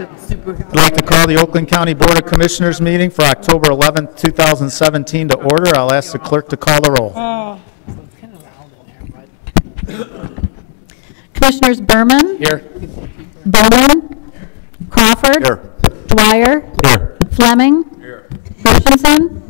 I'd like to call the Oakland County Board of Commissioners meeting for October 11th, 2017 to order. I'll ask the clerk to call the roll. Commissioners Berman. Here. Bowman. Crawford. Here. Dwyer. Here. Fleming. Here. Christensen.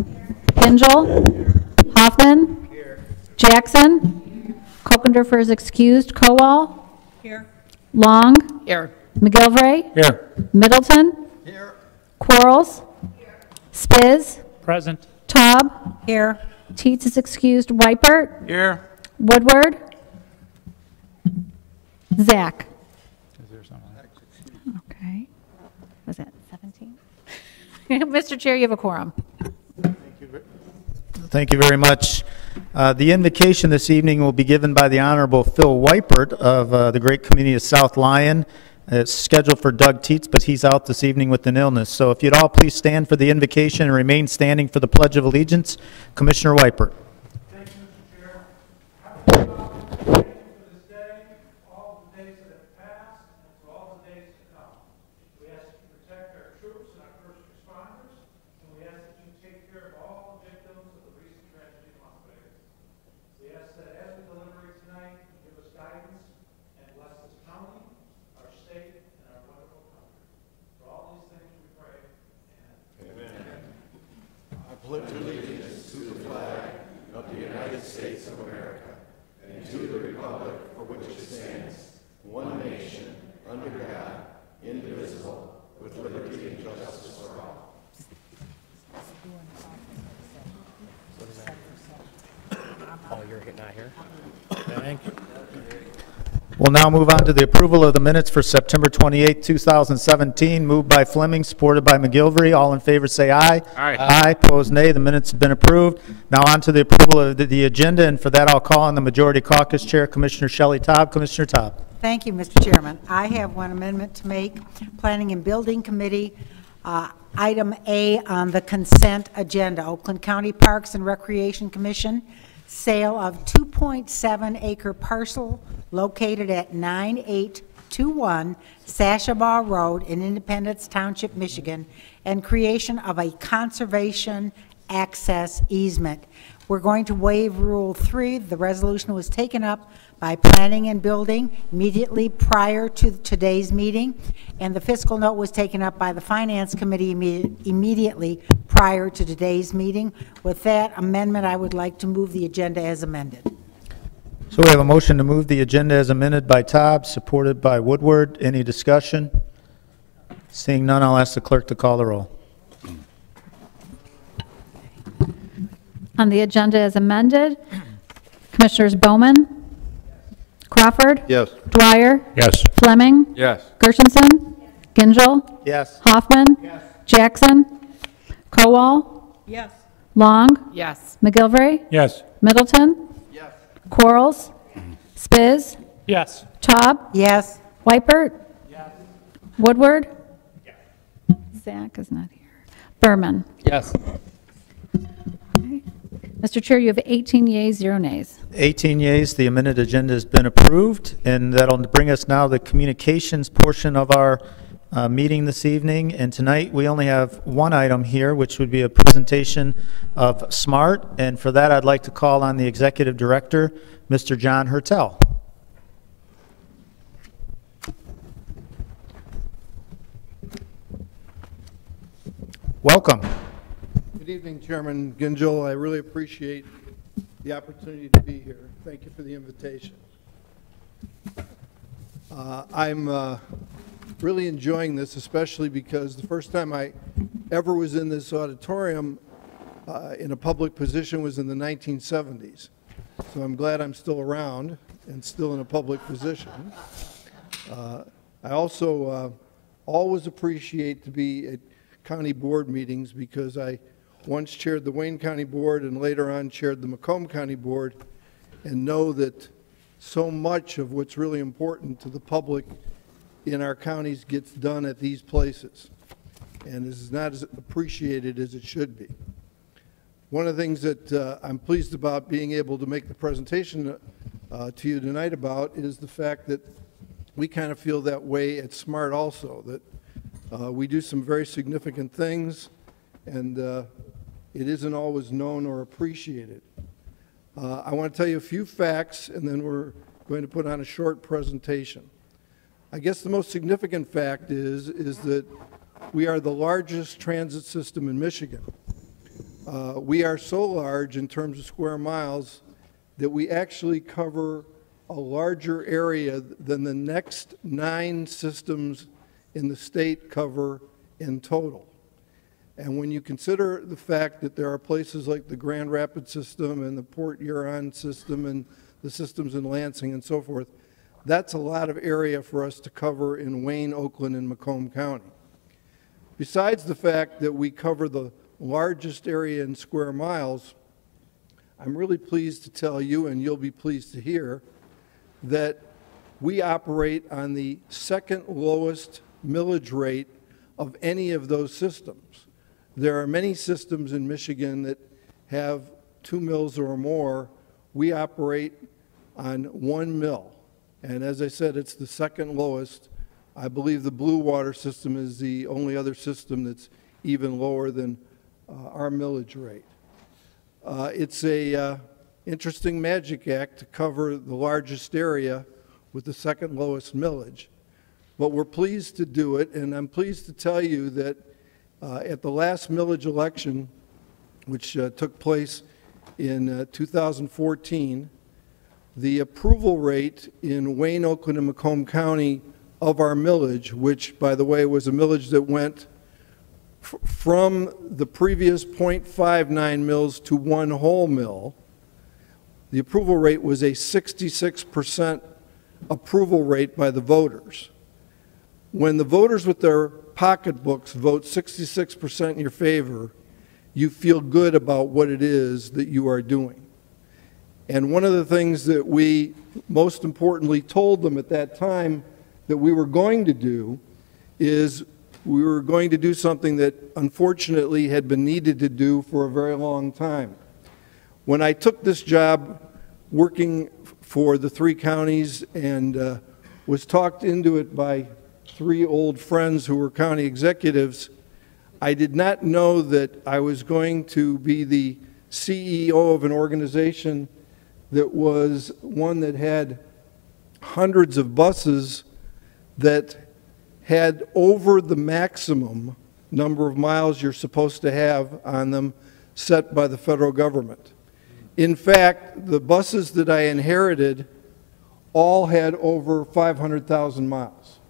Gingell. Hoffman. Here. Jackson. Kokendorfer is excused. Kowal. Here. Long. Here. McGilvray. Here. Middleton. Here. Quarles. Spiz. Present. Taub. Here. Teets is excused. Weipert. Here. Woodward. Zach. Okay. Was that 17? Mr. Chair, you have a quorum. Thank you very much. The invocation this evening will be given by the Honorable Phil Weipert of the great community of South Lyon. It's scheduled for Doug Teets, but he's out this evening with an illness. So if you'd all please stand for the invocation and remain standing for the Pledge of Allegiance. Commissioner Weipert. Thank you, Mr. Chair. Thank you for this day, all the days that have passed, and for all the days to come. We ask that you protect our troops and our first responders, and we ask that you take care of all the victims of the recent tragedy in Las Vegas. We ask that as we deliberate tonight, you give us guidance and bless this county, our state, and our wonderful country. For all these things we pray. Amen. I pledge allegiance to the flag of the United States of America and to the republic for which it stands, one nation, under God, indivisible, with liberty and justice for all. Oh, you're not here? Thank you. We'll now move on to the approval of the minutes for September 28, 2017. Moved by Fleming, supported by McGilvray. All in favor say aye. Aye. Aye. Opposed, nay. The minutes have been approved. Now on to the approval of the agenda, and for that I'll call on the Majority Caucus Chair, Commissioner Shelley Taub. Commissioner Taub. Thank you, Mr. Chairman. I have one amendment to make. Planning and Building Committee, item A on the consent agenda, Oakland County Parks and Recreation Commission, sale of 2.7 acre parcel located at 9821 Sashabaw Road in Independence Township, Michigan, and creation of a conservation access easement. We're going to waive Rule 3. The resolution was taken up by Planning and Building immediately prior to today's meeting, and the fiscal note was taken up by the Finance Committee immediately prior to today's meeting. With that amendment, I would like to move the agenda as amended. So we have a motion to move the agenda as amended by Taub, supported by Woodward. Any discussion? Seeing none, I'll ask the clerk to call the roll. On the agenda as amended, Commissioners Bowman. Crawford. Yes. Dwyer. Yes. Fleming. Yes. Gershenson. Gingell. Yes. Hoffman. Yes. Jackson. Kowal. Yes. Long. Yes. McGilvray. Yes. Middleton. Yes. Quarles. Spiz. Yes. Taub. Yes. Weipert. Yes. Woodward. Yes. Zach is not here. Berman. Yes. Okay. Mr. Chair, you have 18 yeas, 0 nays. 18 yeas, the amended agenda has been approved, and that'll bring us now to the communications portion of our meeting this evening. And tonight we only have one item here, which would be a presentation of SMART, and for that I'd like to call on the Executive Director, Mr. John Hertel. Welcome. Good evening, Chairman Gingell. I really appreciate the opportunity to be here. Thank you for the invitation. I'm really enjoying this, especially because the first time I ever was in this auditorium in a public position was in the 1970s. So I'm glad I'm still around and still in a public position. I also always appreciate to be at county board meetings because I once chaired the Wayne County Board and later on chaired the Macomb County Board, and know that so much of what's really important to the public in our counties gets done at these places, and is not as appreciated as it should be. One of the things that I'm pleased about being able to make the presentation to you tonight about is the fact that we kind of feel that way at SMART also, that We do some very significant things, and it isn't always known or appreciated. I want to tell you a few facts, and then we're going to put on a short presentation. I guess the most significant fact is that we are the largest transit system in Michigan. We are so large in terms of square miles that we actually cover a larger area than the next 9 systems in the state cover in total. And when you consider the fact that there are places like the Grand Rapids system and the Port Huron system and the systems in Lansing and so forth, that's a lot of area for us to cover in Wayne, Oakland, and Macomb County. Besides the fact that we cover the largest area in square miles, I'm really pleased to tell you, and you'll be pleased to hear, that we operate on the second lowest millage rate of any of those systems. There are many systems in Michigan that have 2 mills or more. We operate on 1 mill. And as I said, it's the second lowest. I believe the Blue Water system is the only other system that's even lower than our millage rate. It's a interesting magic act to cover the largest area with the second lowest millage. But we're pleased to do it, and I'm pleased to tell you that at the last millage election, which took place in 2014, the approval rate in Wayne, Oakland, and Macomb County of our millage, which, by the way, was a millage that went from the previous 0.59 mills to 1 whole mill, the approval rate was a 66% approval rate by the voters. When the voters with their pocketbooks vote 66% in your favor, you feel good about what it is that you are doing. And one of the things that we most importantly told them at that time that we were going to do is we were going to do something that unfortunately had been needed to do for a very long time. When I took this job working for the 3 counties and was talked into it by 3 old friends who were county executives, I did not know that I was going to be the CEO of an organization that was one that had hundreds of buses that had over the maximum number of miles you're supposed to have on them set by the federal government. In fact, the buses that I inherited all had over 500,000 miles.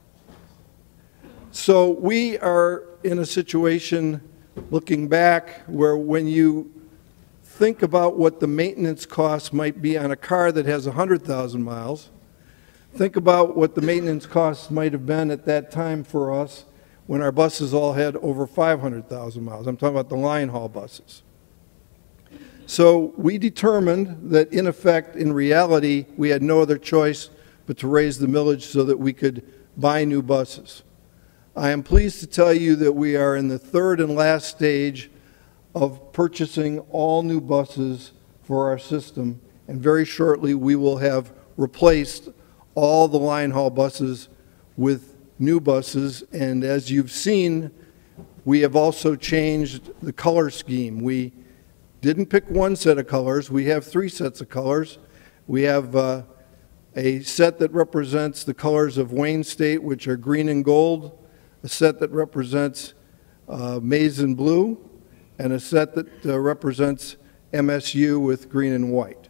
So we are in a situation, looking back, where when you think about what the maintenance costs might be on a car that has 100,000 miles, think about what the maintenance costs might have been at that time for us when our buses all had over 500,000 miles. I'm talking about the line haul buses. So we determined that, in effect, in reality, we had no other choice but to raise the millage so that we could buy new buses. I am pleased to tell you that we are in the 3rd and last stage of purchasing all new buses for our system, and very shortly we will have replaced all the line haul buses with new buses. And as you've seen, we have also changed the color scheme. We didn't pick one set of colors. We have 3 sets of colors. We have a set that represents the colors of Wayne State, which are green and gold, a set that represents maize and blue, and a set that represents MSU with green and white.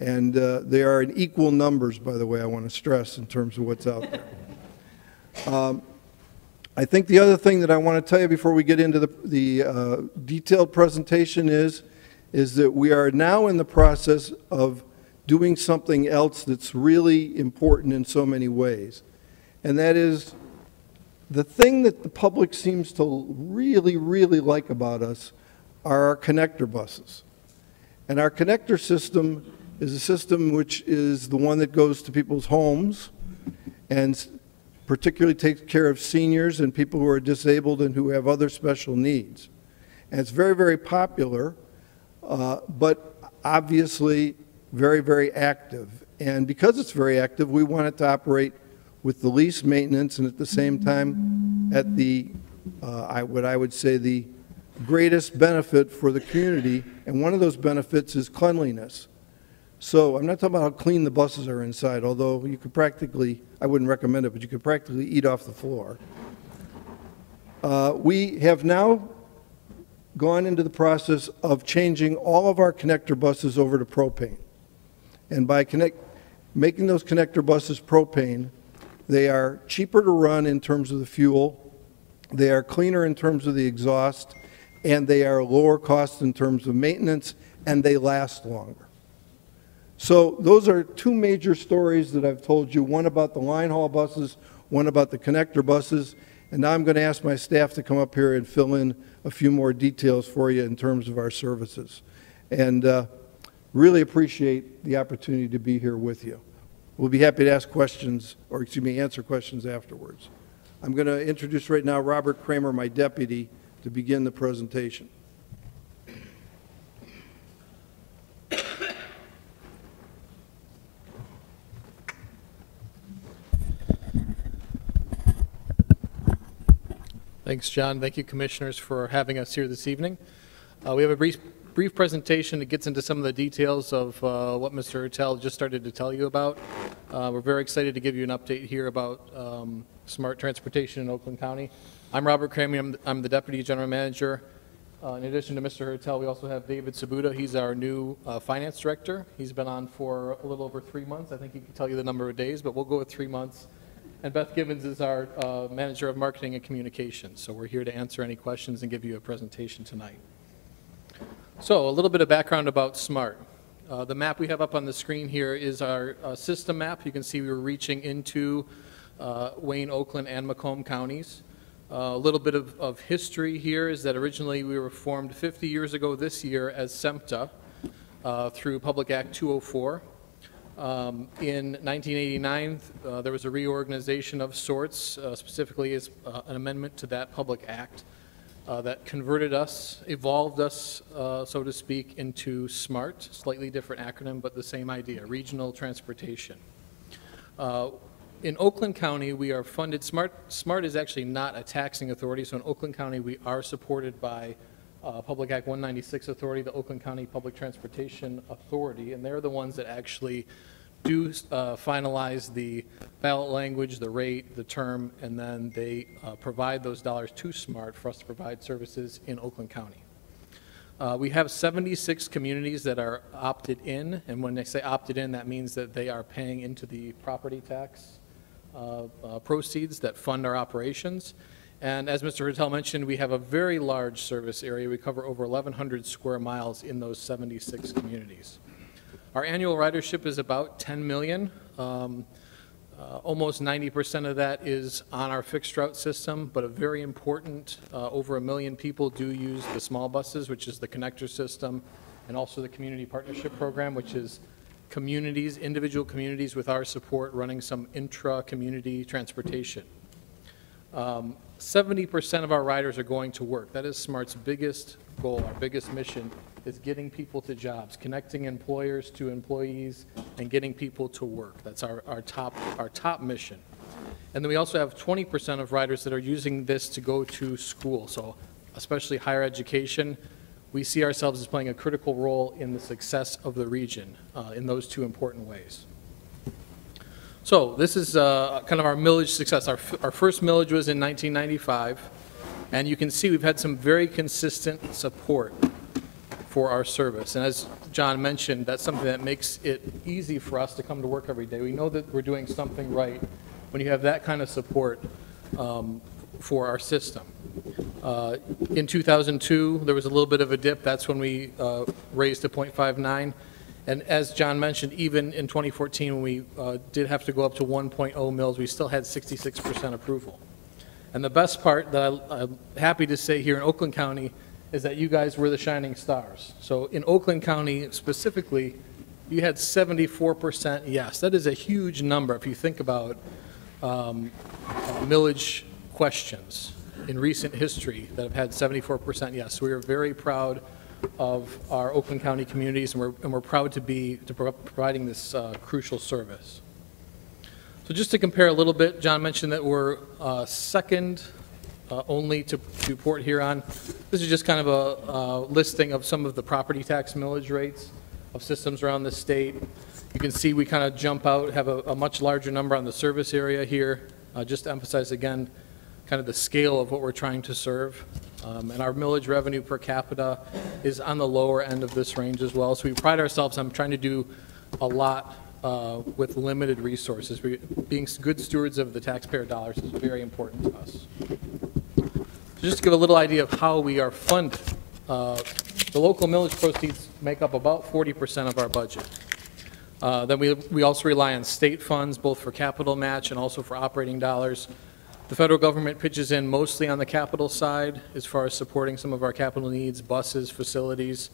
And they are in equal numbers, by the way, I want to stress, in terms of what's out there. I think the other thing that I want to tell you before we get into the detailed presentation is that we are now in the process of doing something else that's really important in so many ways. And that is the thing that the public seems to really, really like about us are our connector buses. And our connector system is a system which is the one that goes to people's homes and particularly takes care of seniors and people who are disabled and who have other special needs. And it's very, very popular, but obviously very, very active. And because it's very active, we want it to operate with the least maintenance and at the same time at the what I would say the greatest benefit for the community, and one of those benefits is cleanliness. So I'm not talking about how clean the buses are inside, although you could practically, I wouldn't recommend it, but you could practically eat off the floor. We have now gone into the process of changing all of our connector buses over to propane. And by making those connector buses propane, they are cheaper to run in terms of the fuel, they are cleaner in terms of the exhaust, and they are lower cost in terms of maintenance, and they last longer. So those are two major stories that I've told you, one about the line haul buses, one about the connector buses, and now I'm going to ask my staff to come up here and fill in a few more details for you in terms of our services. And really appreciate the opportunity to be here with you. We'll be happy to ask questions, or excuse me, answer questions afterwards. I'm going to introduce right now Robert Kramer, my deputy, to begin the presentation. Thanks, John. Thank you, commissioners, for having us here this evening. We have a brief presentation that gets into some of the details of what Mr. Hertel just started to tell you about. We're very excited to give you an update here about smart transportation in Oakland County. I'm Robert Kramer. I'm the Deputy General Manager. In addition to Mr. Hertel, we also have David Sabuda. He's our new Finance Director. He's been on for a little over 3 months. I think he can tell you the number of days, but we'll go with 3 months. And Beth Gibbons is our Manager of Marketing and Communications. So we're here to answer any questions and give you a presentation tonight. So a little bit of background about SMART. The map we have up on the screen here is our system map. You can see we were reaching into Wayne, Oakland, and Macomb counties. A little bit of history here is that originally we were formed 50 years ago this year as SEMTA through Public Act 204. In 1989, there was a reorganization of sorts, specifically as an amendment to that public act that converted us, evolved us, so to speak, into SMART, slightly different acronym, but the same idea, regional transportation. In Oakland County, we are funded, SMART is actually not a taxing authority, so in Oakland County, we are supported by Public Act 196 authority, the Oakland County Public Transportation Authority, and they're the ones that actually do finalize the ballot language, the rate, the term, and then they provide those dollars to SMART for us to provide services in Oakland County. We have 76 communities that are opted in, and when they say opted in, that means that they are paying into the property tax proceeds that fund our operations. And as Mr. Hertel mentioned, we have a very large service area. We cover over 1,100 square miles in those 76 communities. Our annual ridership is about 10 million. Almost 90% of that is on our fixed route system, but a very important, over 1 million people do use the small buses, which is the connector system, and also the community partnership program, which is communities, individual communities with our support running some intra-community transportation. 70% of our riders are going to work. That is SMART's biggest goal, our biggest mission, is getting people to jobs, connecting employers to employees, and getting people to work. That's our top mission. And then we also have 20% of riders that are using this to go to school, so especially higher education. We see ourselves as playing a critical role in the success of the region in those two important ways. So this is kind of our millage success. Our first millage was in 1995, and you can see we've had some very consistent support for our service. And as John mentioned, that's something that makes it easy for us to come to work every day. We know that we're doing something right when you have that kind of support for our system. In 2002, there was a little bit of a dip. That's when we raised to 0.59. And as John mentioned, even in 2014, when we did have to go up to 1.0 mils, we still had 66% approval. And the best part that I'm happy to say here in Oakland County is that you guys were the shining stars. So in Oakland County specifically, you had 74% yes. That is a huge number if you think about millage questions in recent history that have had 74% yes. So we are very proud of our Oakland County communities, and we're proud to be providing this crucial service. So just to compare a little bit, John mentioned that we're second only to Port Huron. This is just kind of a listing of some of the property tax millage rates of systems around the state. You can see we kind of jump out, have a much larger number on the service area here, just to emphasize again kind of the scale of what we're trying to serve. And our millage revenue per capita is on the lower end of this range as well. So we pride ourselves on trying to do a lot with limited resources. Being good stewards of the taxpayer dollars is very important to us. So just to give a little idea of how we are funded, the local millage proceeds make up about 40% of our budget. Then we also rely on state funds, both for capital match and also for operating dollars. The federal government pitches in mostly on the capital side as far as supporting some of our capital needs, buses, facilities.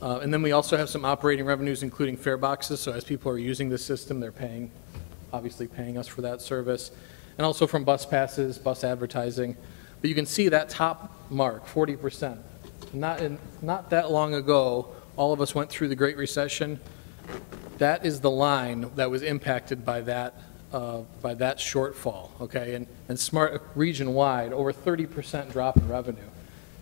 And then we also have some operating revenues, including fare boxes. So as people are using the system, they're obviously paying us for that service. And also from bus passes, bus advertising. But you can see that top mark, 40%. Not that long ago, all of us went through the Great Recession. That is the line that was impacted by that shortfall, okay? And SMART region-wide, over 30% drop in revenue.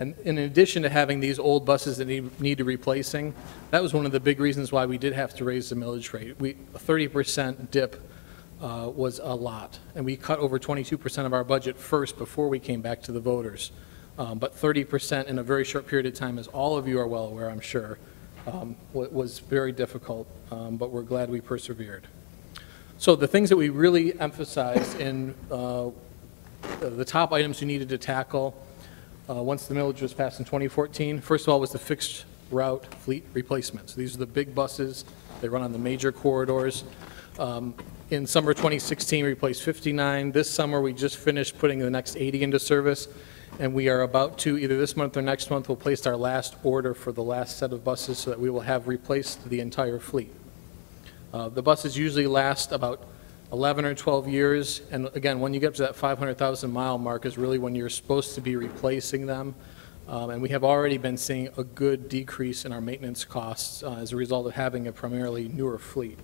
And in addition to having these old buses that need replacing, that was one of the big reasons why we did have to raise the millage rate. A 30% dip was a lot, and we cut over 22% of our budget first before we came back to the voters. But 30% in a very short period of time, as all of you are well aware, I'm sure, was very difficult, but we're glad we persevered. So the things that we really emphasized in the top items you needed to tackle once the millage was passed in 2014, first of all was the fixed route fleet replacement. So these are the big buses. They run on the major corridors. In summer 2016, we replaced 59. This summer, we just finished putting the next 80 into service, and we are about to, either this month or next month, we'll place our last order for the last set of buses so that we will have replaced the entire fleet. The buses usually last about 11 or 12 years, and again, when you get to that 500,000 mile mark is really when you're supposed to be replacing them, and we have already been seeing a good decrease in our maintenance costs as a result of having a primarily newer fleet.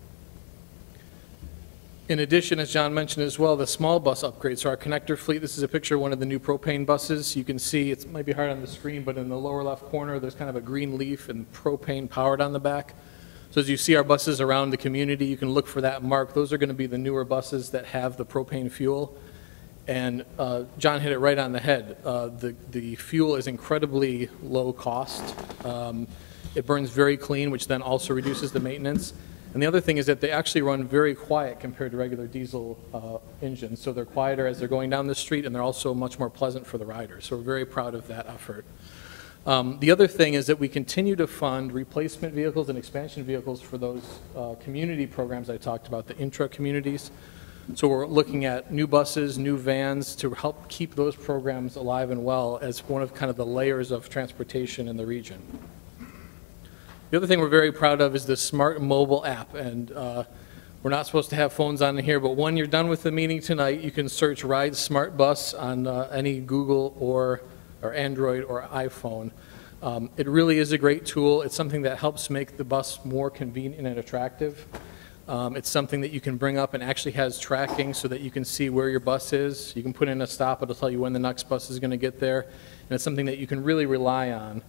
In addition, as John mentioned as well, the small bus upgrades. So our connector fleet, this is a picture of one of the new propane buses. You can see, it might be hard on the screen, but in the lower left corner, there's kind of a green leaf and propane powered on the back. So as you see our buses around the community, you can look for that mark. Those are going to be the newer buses that have the propane fuel. And John hit it right on the head. The fuel is incredibly low cost. It burns very clean, which then also reduces the maintenance. And the other thing is that they actually run very quiet compared to regular diesel engines. So they're quieter as they're going down the street, and they're also much more pleasant for the riders. So we're very proud of that effort. The other thing is that we continue to fund replacement vehicles and expansion vehicles for those community programs I talked about, the intra-communities. So we're looking at new buses, new vans to help keep those programs alive and well as one of kind of the layers of transportation in the region. The other thing we're very proud of is the Smart Mobile app, and we're not supposed to have phones on here, but when you're done with the meeting tonight, you can search Ride Smart Bus on any Google or Android or iPhone. It really is a great tool. It's something that helps make the bus more convenient and attractive. It's something that you can bring up and actually has tracking so that you can see where your bus is. You can put in a stop, it'll tell you when the next bus is going to get there, and it's something that you can really rely on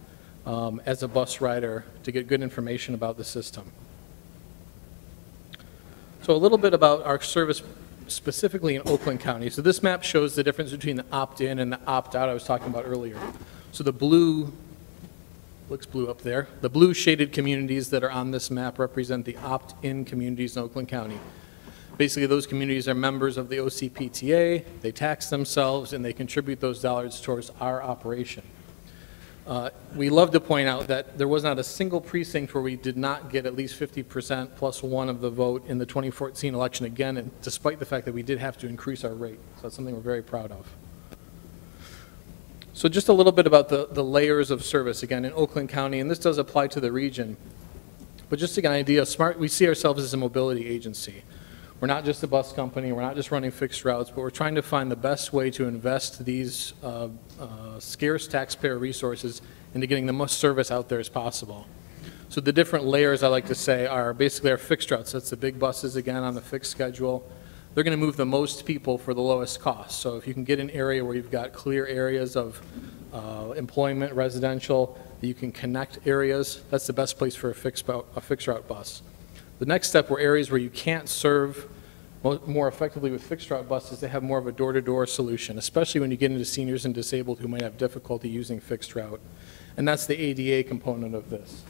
as a bus rider to get good information about the system. So a little bit about our service specifically in Oakland County. So this map shows the difference between the opt-in and the opt-out I was talking about earlier. So the blue, looks blue up there, the blue shaded communities that are on this map represent the opt-in communities in Oakland County. Basically, those communities are members of the OCPTA, they tax themselves, and they contribute those dollars towards our operation. We love to point out that there was not a single precinct where we did not get at least 50% plus one of the vote in the 2014 election again, and despite the fact that we did have to increase our rate. So that's something we're very proud of. So just a little bit about the layers of service, again, in Oakland County, and this does apply to the region. But just to get an idea, we see ourselves as a mobility agency. We're not just a bus company, we're not just running fixed routes, but we're trying to find the best way to invest these scarce taxpayer resources into getting the most service out there as possible. So the different layers, I like to say, are basically our fixed routes. That's the big buses, again, on the fixed schedule. they're going to move the most people for the lowest cost. So if you can get an area where you've got clear areas of employment, residential, that you can connect areas, that's the best place for a fixed route bus. The next step were areas where you can't serve more effectively with fixed route buses. They have more of a door-to-door solution, especially when you get into seniors and disabled who might have difficulty using fixed route. And that's the ADA component of this.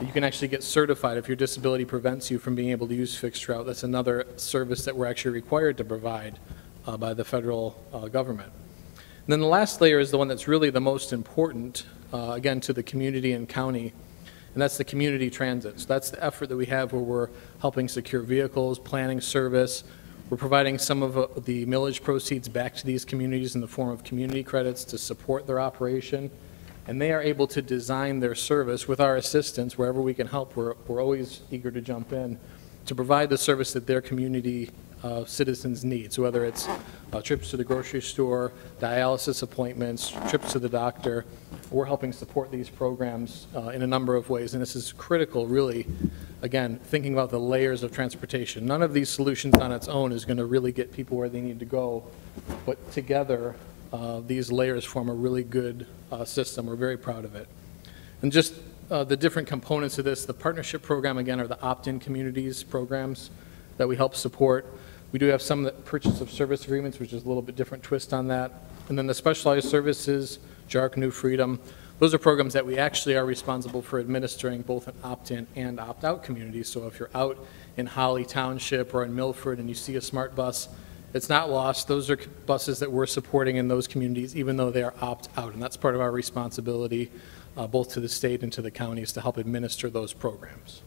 You can actually get certified if your disability prevents you from being able to use fixed route. That's another service that we're actually required to provide by the federal government. And then the last layer is the one that's really the most important, again, to the community and county, and that's the community transit. So that's the effort that we have where we're helping secure vehicles, planning service. We're providing some of the millage proceeds back to these communities in the form of community credits to support their operation. And they are able to design their service with our assistance wherever we can help. We're always eager to jump in to provide the service that their community citizens need. So whether it's trips to the grocery store, dialysis appointments, trips to the doctor, we're helping support these programs in a number of ways. And this is critical, really, again, thinking about the layers of transportation. None of these solutions on its own is going to really get people where they need to go, but together, these layers form a really good system. We're very proud of it. And just the different components of this, the partnership program, again, are the opt-in communities programs that we help support. We do have some that purchase of service agreements, which is a little bit different twist on that. And then the specialized services, JARC, New Freedom, those are programs that we actually are responsible for administering both in opt-in and opt-out communities. So if you're out in Holly Township or in Milford and you see a smart bus, it's not lost. Those are buses that we're supporting in those communities, even though they are opt-out. And that's part of our responsibility, both to the state and to the counties, to help administer those programs.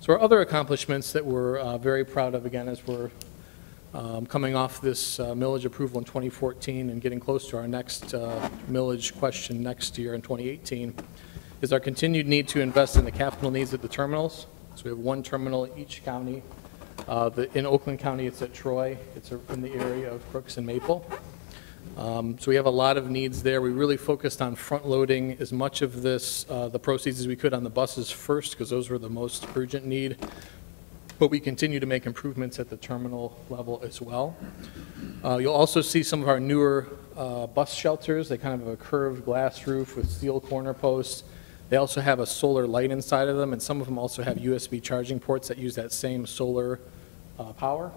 So our other accomplishments that we're very proud of, again, as we're coming off this millage approval in 2014 and getting close to our next millage question next year in 2018, is our continued need to invest in the capital needs at the terminals. So we have one terminal in each county. In Oakland County, it's at Troy. It's in the area of Crooks and Maple. So we have a lot of needs there. We really focused on front-loading as much of this, the proceeds as we could on the buses first, because those were the most urgent need. But we continue to make improvements at the terminal level as well. You'll also see some of our newer bus shelters. They kind of have a curved glass roof with steel corner posts. They also have a solar light inside of them, and some of them also have USB charging ports that use that same solar power.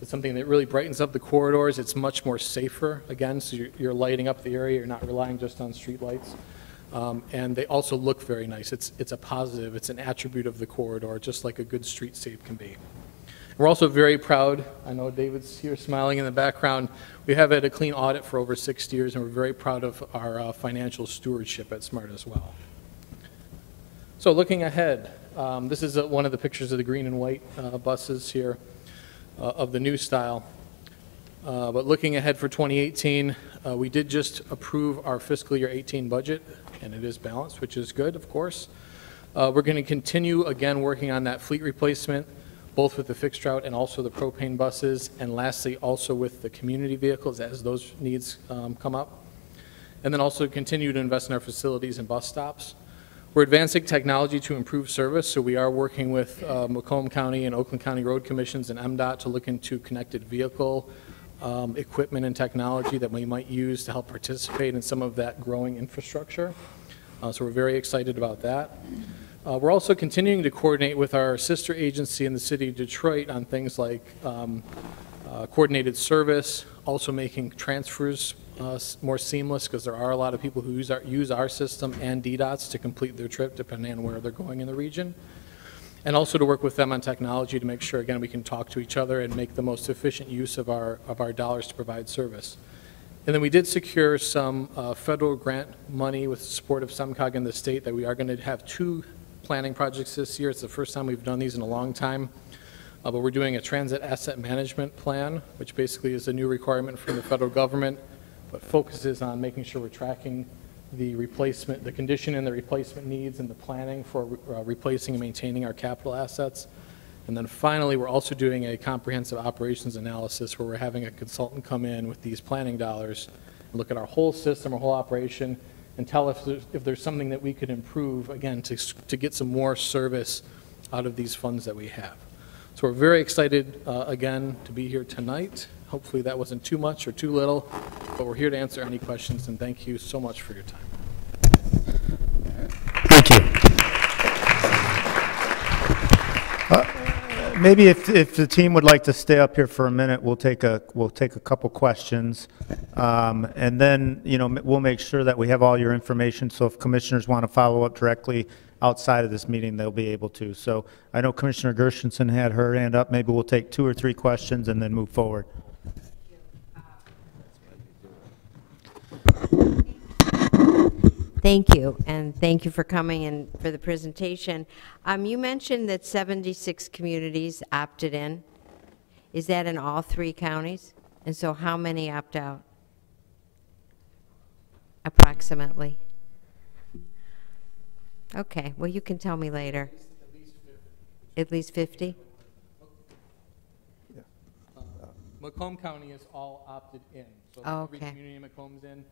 It's something that really brightens up the corridors. It's much more safer, again, so you're lighting up the area. You're not relying just on street lights. And they also look very nice. It's a positive. It's an attribute of the corridor, just like a good streetscape can be. We're also very proud. I know David's here smiling in the background. We have had a clean audit for over 6 years, and we're very proud of our financial stewardship at SMART as well. So looking ahead, this is one of the pictures of the green and white buses here of the new style. But looking ahead for 2018, we did just approve our fiscal year 18 budget, and it is balanced, which is good, of course. We're going to continue, again, working on that fleet replacement, both with the fixed route and also the propane buses, and lastly, also with the community vehicles as those needs come up. And then also continue to invest in our facilities and bus stops. We're advancing technology to improve service, so we are working with Macomb County and Oakland County Road Commissions and MDOT to look into connected vehicle equipment and technology that we might use to help participate in some of that growing infrastructure. So we're very excited about that. We're also continuing to coordinate with our sister agency in the city of Detroit on things like coordinated service, also making transfers more seamless, because there are a lot of people who use our system and DDOTs to complete their trip depending on where they're going in the region. And also to work with them on technology to make sure, again, we can talk to each other and make the most efficient use of our dollars to provide service. And then we did secure some federal grant money with the support of SEMCOG in the state that we are going to have 2 planning projects this year. It's the first time we've done these in a long time. But we're doing a transit asset management plan, which basically is a new requirement from the federal government, but focuses on making sure we're tracking the replacement, the condition and the replacement needs and the planning for replacing and maintaining our capital assets. And then finally, we're also doing a comprehensive operations analysis where we're having a consultant come in with these planning dollars and look at our whole system, our whole operation, and tell if there's something that we could improve, again, to get some more service out of these funds that we have. So we're very excited, again, to be here tonight. Hopefully that wasn't too much or too little, but we're here to answer any questions, and thank you so much for your time. Thank you. Maybe if the team would like to stay up here for a minute, we'll take a couple questions. And then, we'll make sure that we have all your information, so if commissioners want to follow up directly outside of this meeting, they'll be able to. So I know Commissioner Gershenson had her hand up. Maybe we'll take 2 or 3 questions and then move forward. Thank you, and thank you for coming and for the presentation. You mentioned that 76 communities opted in. Is that in all 3 counties? And so how many opt out? Approximately. Okay, well, you can tell me later. At least 50? Macomb County is all opted in. So every Okay. community in Macomb's in.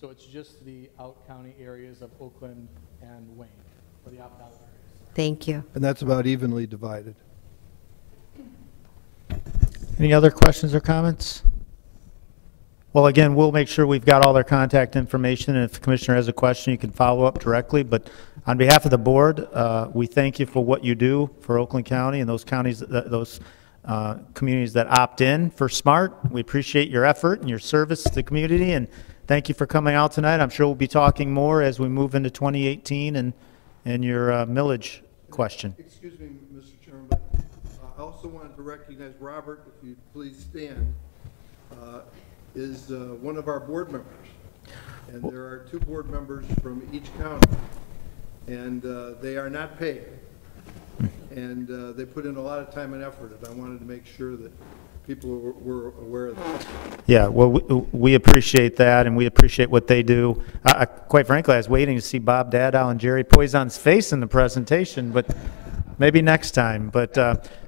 So it's just the out-county areas of Oakland and Wayne, or the opt-out areas. Thank you. And that's about evenly divided. Any other questions or comments? Well, again, we'll make sure we've got all their contact information, and if the commissioner has a question, you can follow up directly. But on behalf of the board, we thank you for what you do for Oakland County and those counties, those communities that opt in for SMART. We appreciate your effort and your service to the community, and thank you for coming out tonight. I'm sure we'll be talking more as we move into 2018 and your millage question. Excuse me, Mr. Chairman, but I also wanted to recognize Robert, if you'd please stand, is one of our board members. And there are 2 board members from each county, and they are not paid. And they put in a lot of time and effort, and I wanted to make sure that people were aware of that. Yeah, well, we appreciate that, and we appreciate what they do. Quite frankly, I was waiting to see Bob Dadow and Jerry Poison's face in the presentation, but maybe next time. But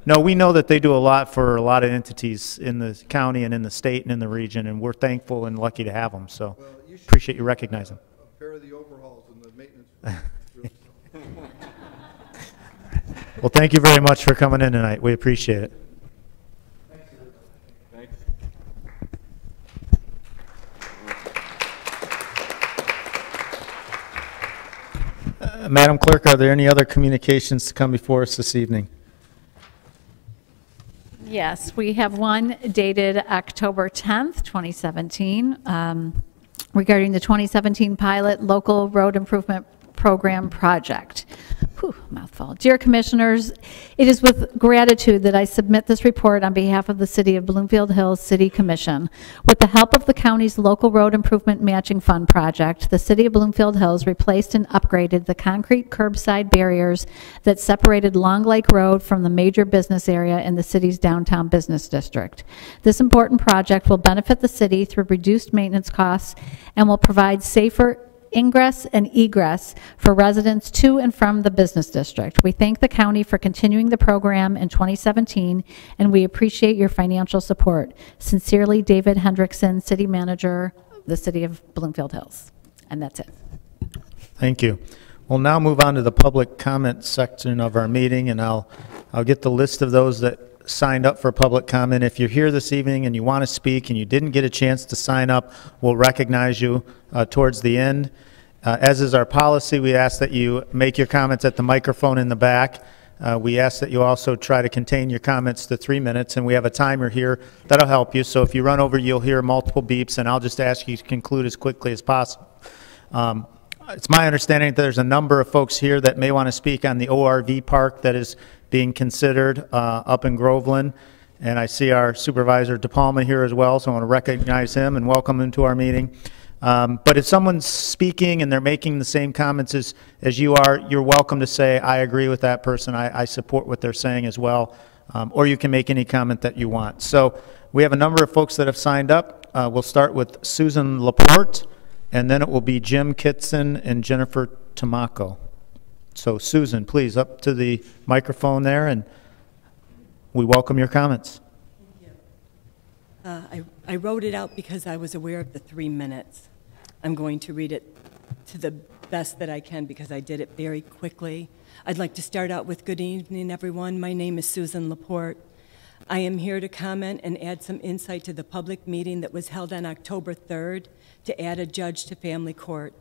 no, we know that they do a lot for a lot of entities in the county and in the state and in the region, and we're thankful and lucky to have them. So Well, you should appreciate you recognizing them. a pair of the overhauls and the maintenance. Well, thank you very much for coming in tonight. We appreciate it. Madam Clerk, are there any other communications to come before us this evening? Yes, we have one dated October 10th, 2017, regarding the 2017 pilot local road improvement program project. Whew, mouthful. Dear Commissioners, it is with gratitude that I submit this report on behalf of the City of Bloomfield Hills City Commission. With the help of the county's local road improvement matching fund project, the City of Bloomfield Hills replaced and upgraded the concrete curbside barriers that separated Long Lake Road from the major business area in the city's downtown business district. This important project will benefit the city through reduced maintenance costs and will provide safer ingress and egress for residents to and from the business district. We thank the county for continuing the program in 2017, and we appreciate your financial support. Sincerely, David Hendrickson, City Manager, the City of Bloomfield Hills. And that's it. Thank you. We'll now move on to the public comment section of our meeting, and I'll get the list of those that signed up for public comment. If you're here this evening and you want to speak and you didn't get a chance to sign up, we'll recognize you towards the end. As is our policy, we ask that you make your comments at the microphone in the back. We ask that you also try to contain your comments to 3 minutes, and we have a timer here that'll help you. So if you run over, you'll hear multiple beeps, and I'll just ask you to conclude as quickly as possible. It's my understanding that there's a number of folks here that may want to speak on the ORV park that is being considered up in Groveland. And I see our Supervisor DePalma here as well, so I want to recognize him and welcome him to our meeting. But if someone's speaking and they're making the same comments as you are, you're welcome to say, I agree with that person, I support what they're saying as well, or you can make any comment that you want. So we have a number of folks that have signed up. We'll start with Susan Laporte, and then it will be Jim Kitson and Jennifer Tamako. So Susan, please, up to the microphone there, and we welcome your comments. Thank you. I wrote it out because I was aware of the 3 minutes. I'm going to read it to the best that I can because I did it very quickly. I'd like to start out with good evening, everyone. My name is Susan Laporte. I am here to comment and add some insight to the public meeting that was held on October 3rd to add a judge to family court.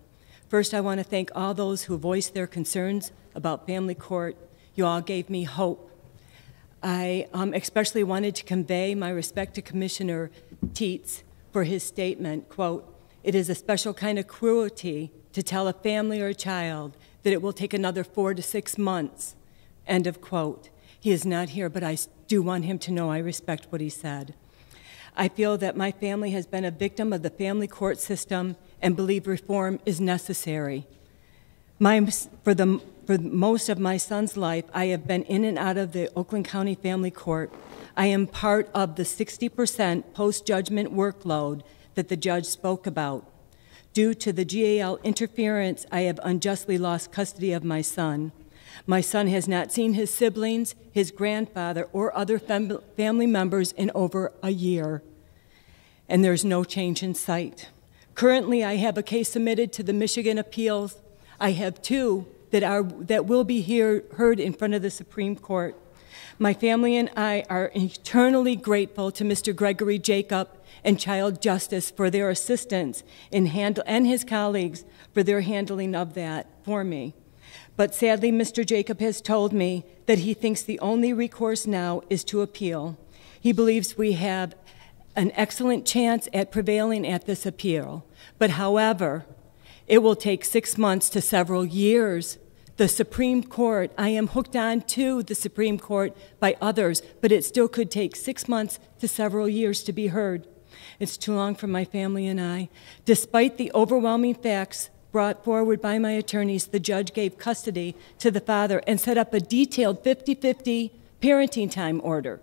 First, I want to thank all those who voiced their concerns about family court. You all gave me hope. I especially wanted to convey my respect to Commissioner Teets for his statement, quote, "It is a special kind of cruelty to tell a family or a child that it will take another 4 to 6 months," end of quote. He is not here, but I do want him to know I respect what he said. I feel that my family has been a victim of the family court system and believe reform is necessary. For most of my son's life, I have been in and out of the Oakland County Family Court. I am part of the 60% post-judgment workload that the judge spoke about. Due to the GAL interference, I have unjustly lost custody of my son. My son has not seen his siblings, his grandfather, or other family members in over a year, and there's no change in sight. Currently, I have a case submitted to the Michigan Appeals. I have 2 that will be heard in front of the Supreme Court. My family and I are eternally grateful to Mr. Gregory Jacob and Child Justice for their assistance and his colleagues for their handling of that for me. But sadly, Mr. Jacob has told me that he thinks the only recourse now is to appeal. He believes we have an excellent chance at prevailing at this appeal. But however, it will take 6 months to several years. The Supreme Court, I am hooked on to the Supreme Court by others, but it still could take 6 months to several years to be heard. It's too long for my family and I. Despite the overwhelming facts brought forward by my attorneys, the judge gave custody to the father and set up a detailed 50-50 parenting time order.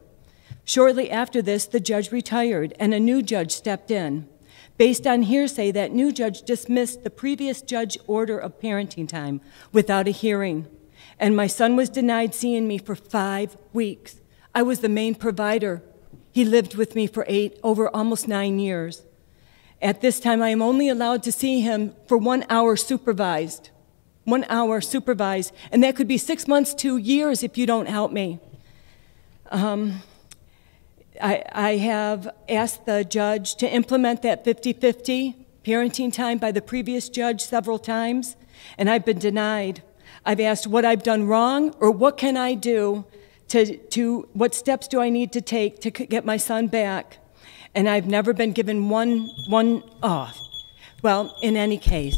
Shortly after this, the judge retired and a new judge stepped in. Based on hearsay, that new judge dismissed the previous judge's order of parenting time without a hearing, and my son was denied seeing me for 5 weeks. I was the main provider. He lived with me for almost 9 years. At this time, I am only allowed to see him for 1 hour supervised. 1 hour supervised, and that could be 6 months to years if you don't help me. I have asked the judge to implement that 50-50 parenting time by the previous judge several times, and I've been denied. I've asked what I've done wrong or what can I do what steps do I need to take to get my son back? And I've never been given one off. Well, in any case.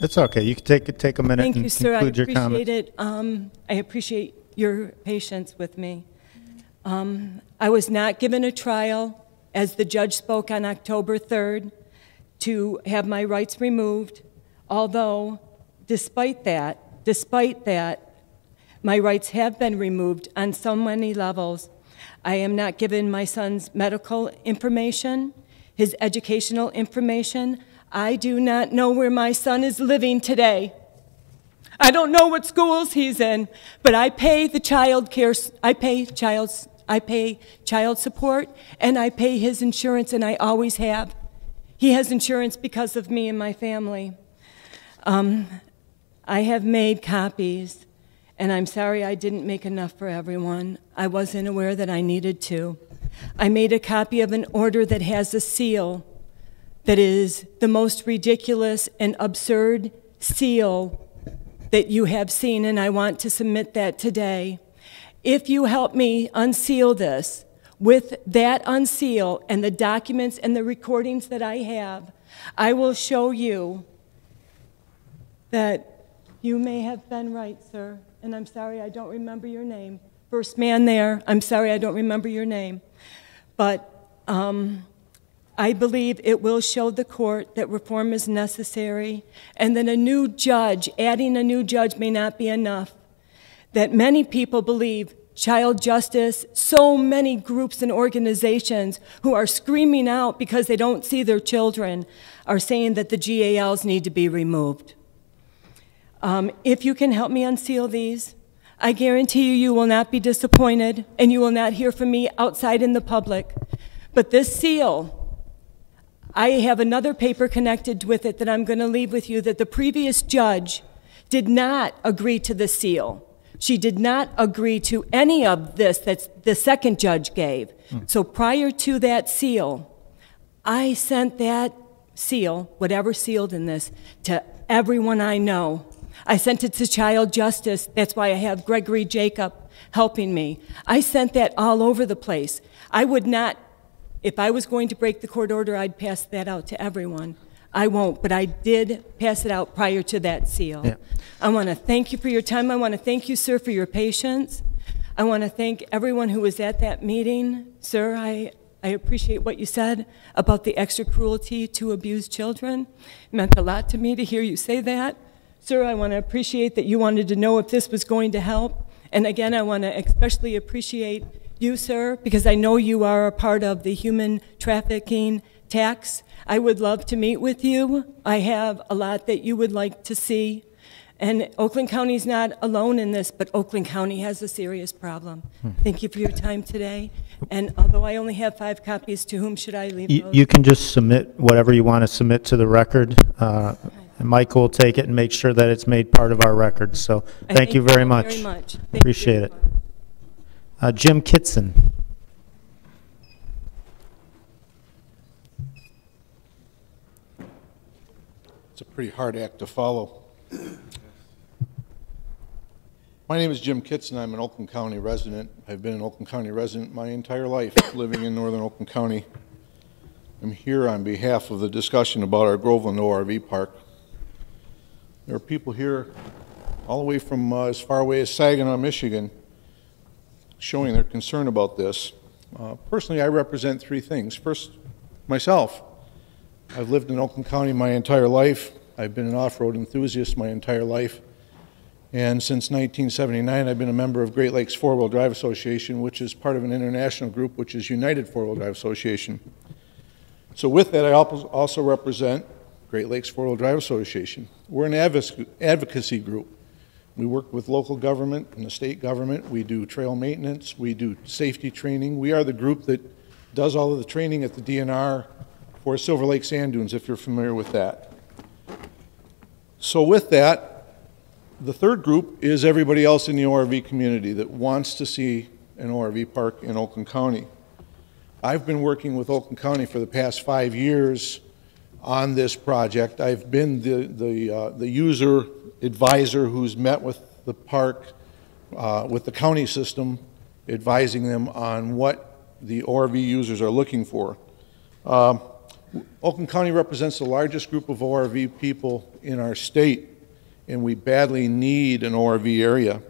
It's okay. You can take a minute Thank and you, sir. conclude your comment. I appreciate it. I appreciate your patience with me. I was not given a trial, as the judge spoke on October 3rd, to have my rights removed, although despite that, my rights have been removed on so many levels. I am not given my son's medical information, his educational information. I do not know where my son is living today. I don't know what schools he's in, but I pay the child care, I pay child support, and I pay his insurance, and I always have. He has insurance because of me and my family. I have made copies, and I'm sorry I didn't make enough for everyone. I wasn't aware that I needed to. I made a copy of an order that has a seal that is the most ridiculous and absurd seal that you have seen, and I want to submit that today. If you help me unseal this, with that unseal and the documents and the recordings that I have, I will show you that you may have been right, sir, and I'm sorry I don't remember your name. First man there, I'm sorry I don't remember your name. But I believe it will show the court that reform is necessary and that a new judge, adding a new judge may not be enough. That many people believe child justice, so many groups and organizations who are screaming out because they don't see their children are saying that the GALs need to be removed. If you can help me unseal these, I guarantee you will not be disappointed and you will not hear from me outside in the public. But this seal, I have another paper connected with it that I'm going to leave with you that the previous judge did not agree to the seal. She did not agree to any of this that the second judge gave. So prior to that seal, I sent that seal, whatever sealed in this, to everyone I know. I sent it to Child Justice. That's why I have Gregory Jacob helping me. I sent that all over the place. I would not, if I was going to break the court order, I'd pass that out to everyone. I won't, but I did pass it out prior to that seal. Yeah. I want to thank you for your time. I want to thank you, sir, for your patience. I want to thank everyone who was at that meeting. Sir, I appreciate what you said about the extra cruelty to abused children. It meant a lot to me to hear you say that. Sir, I want to appreciate that you wanted to know if this was going to help. And again, I want to especially appreciate you, sir, because I know you are a part of the human trafficking tax. I would love to meet with you. I have a lot that you would like to see. And Oakland County's not alone in this, but Oakland County has a serious problem. Thank you for your time today. And although I only have 5 copies, to whom should I leave those? You can just submit whatever you want to submit to the record. And Michael will take it and make sure that it's made part of our record. So thank you very much. Thank Appreciate you. it. Jim Kitson. It's a pretty hard act to follow. My name is Jim Kitson. I'm an Oakland County resident. I've been an Oakland County resident my entire life, living in northern Oakland County. I'm here on behalf of the discussion about our Groveland ORV park. There are people here all the way from as far away as Saginaw, Michigan, showing their concern about this. Personally, I represent 3 things. First, myself. I've lived in Oakland County my entire life. I've been an off-road enthusiast my entire life. And since 1979, I've been a member of Great Lakes Four-Wheel Drive Association, which is part of an international group, which is United Four-Wheel Drive Association. So with that, I also represent Great Lakes Four-Wheel Drive Association. We're an advocacy group. We work with local government and the state government. We do trail maintenance. We do safety training. We are the group that does all of the training at the DNR for Silver Lake Sand Dunes, if you're familiar with that. So with that, the third group is everybody else in the ORV community that wants to see an ORV park in Oakland County. I've been working with Oakland County for the past 5 years on this project. I've been the user advisor who's met with the park, with the county system, advising them on what the ORV users are looking for. Oakland County represents the largest group of ORV people in our state, and we badly need an ORV area.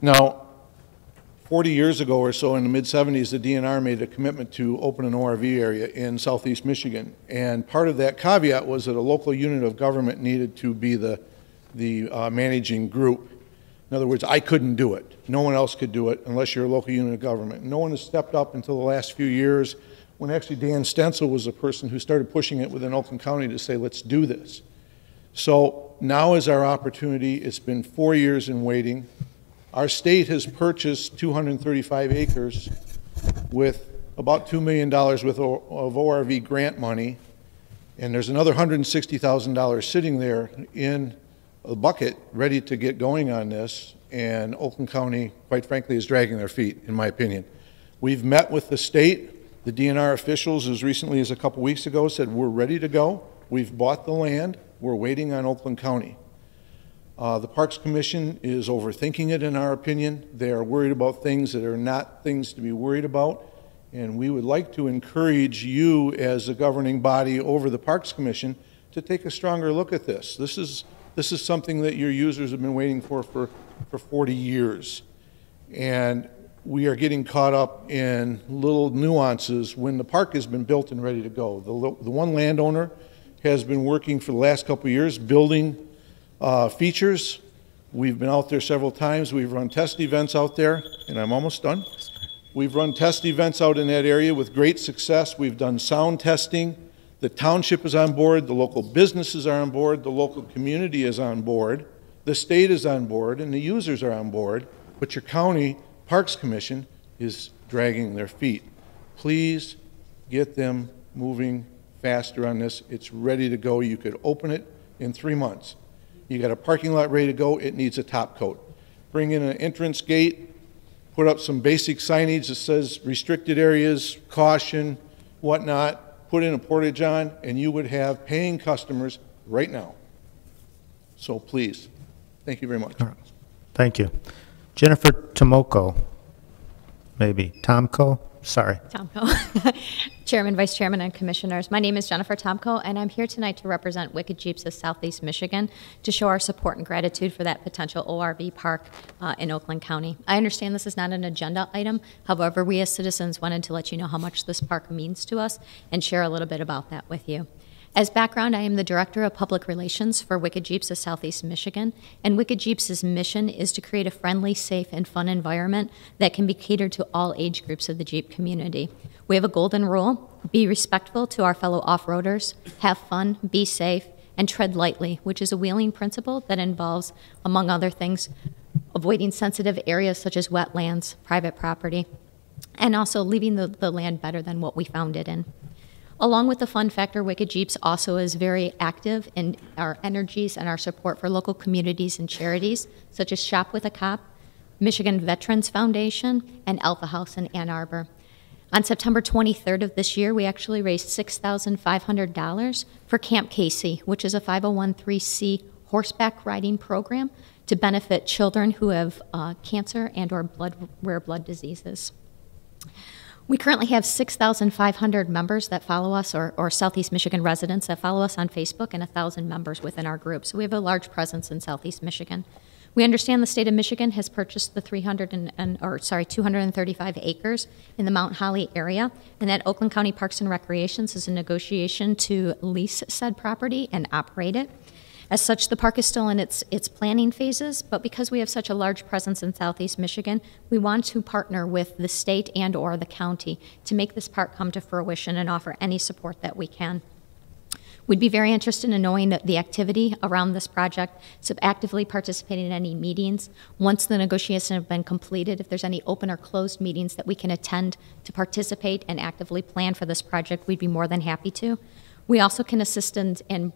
Now, 40 years ago or so, in the mid-'70s, the DNR made a commitment to open an ORV area in southeast Michigan, and part of that caveat was that a local unit of government needed to be the managing group. In other words, I couldn't do it. No one else could do it unless you're a local unit of government. No one has stepped up until the last few years, when actually Dan Stencil was the person who started pushing it within Oakland County to say, let's do this. So now is our opportunity. It's been 4 years in waiting. Our state has purchased 235 acres with about $2 million worth of ORV grant money, and there's another $160,000 sitting there in a bucket ready to get going on this, and Oakland County, quite frankly, is dragging their feet, in my opinion. We've met with the state. The DNR officials, as recently as a couple weeks ago, said we're ready to go. We've bought the land. We're waiting on Oakland County. The Parks Commission is overthinking it, in our opinion. They are worried about things that are not things to be worried about, and we would like to encourage you as a governing body over the Parks Commission to take a stronger look at this. This is something that your users have been waiting for 40 years, and we are getting caught up in little nuances when the park has been built and ready to go. The one landowner has been working for the last couple of years building features. We've been out there several times. We've run test events out there, and I'm almost done. We've run test events out in that area with great success. We've done sound testing. The township is on board. The local businesses are on board. The local community is on board. The state is on board, and the users are on board. But your county Parks Commission is dragging their feet. Please get them moving faster on this. It's ready to go. You could open it in 3 months. You got a parking lot ready to go, it needs a top coat. Bring in an entrance gate, put up some basic signage that says restricted areas, caution, whatnot, put in a porta-john, and you would have paying customers right now. So please, thank you very much. Thank you. Jennifer Tomoko, maybe. Tomko? Sorry. Tomko. Chairman, Vice Chairman, and Commissioners. My name is Jennifer Tomko, and I'm here tonight to represent Wicked Jeeps of Southeast Michigan to show our support and gratitude for that potential ORV park in Oakland County. I understand this is not an agenda item. However, we as citizens wanted to let you know how much this park means to us and share a little bit about that with you. As background, I am the Director of Public Relations for Wicked Jeeps of Southeast Michigan, and Wicked Jeeps' mission is to create a friendly, safe, and fun environment that can be catered to all age groups of the Jeep community. We have a golden rule: be respectful to our fellow off-roaders, have fun, be safe, and tread lightly, which is a wheeling principle that involves, among other things, avoiding sensitive areas such as wetlands, private property, and also leaving the land better than what we found it in. Along with the fun factor, Wicked Jeeps also is very active in our energies and our support for local communities and charities, such as Shop with a Cop, Michigan Veterans Foundation, and Alpha House in Ann Arbor. On September 23rd of this year, we actually raised $6,500 for Camp Casey, which is a 501(c) horseback riding program to benefit children who have cancer and or rare blood diseases. We currently have 6,500 members that follow us, or Southeast Michigan residents that follow us on Facebook, and 1,000 members within our group. So we have a large presence in Southeast Michigan. We understand the state of Michigan has purchased the 235 acres in the Mount Holly area, and that Oakland County Parks and Recreations is in negotiation to lease said property and operate it. As such, the park is still in its planning phases, but because we have such a large presence in Southeast Michigan, we want to partner with the state and or the county to make this park come to fruition and offer any support that we can. We'd be very interested in knowing the activity around this project, so actively participating in any meetings. Once the negotiations have been completed, if there's any open or closed meetings that we can attend to participate and actively plan for this project, we'd be more than happy to. We also can assist in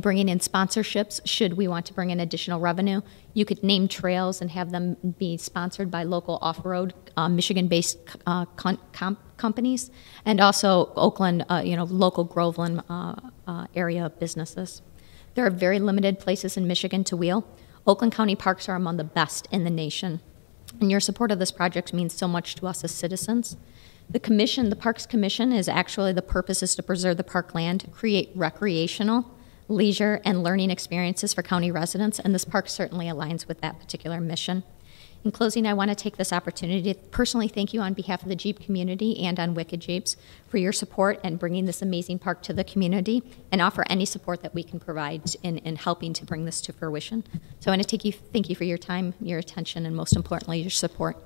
bringing in sponsorships should we want to bring in additional revenue. You could name trails and have them be sponsored by local off-road Michigan-based companies, and also Oakland, local Groveland area businesses. There are very limited places in Michigan to wheel. Oakland County parks are among the best in the nation, and your support of this project means so much to us as citizens. The Parks Commission is actually, the purpose is to preserve the parkland, create recreational, leisure, and learning experiences for county residents, and this park certainly aligns with that particular mission. In closing, I want to take this opportunity to personally thank you on behalf of the Jeep community and on Wicked Jeeps for your support and bringing this amazing park to the community, and offer any support that we can provide in helping to bring this to fruition. So I want to thank you for your time, your attention, and most importantly, your support.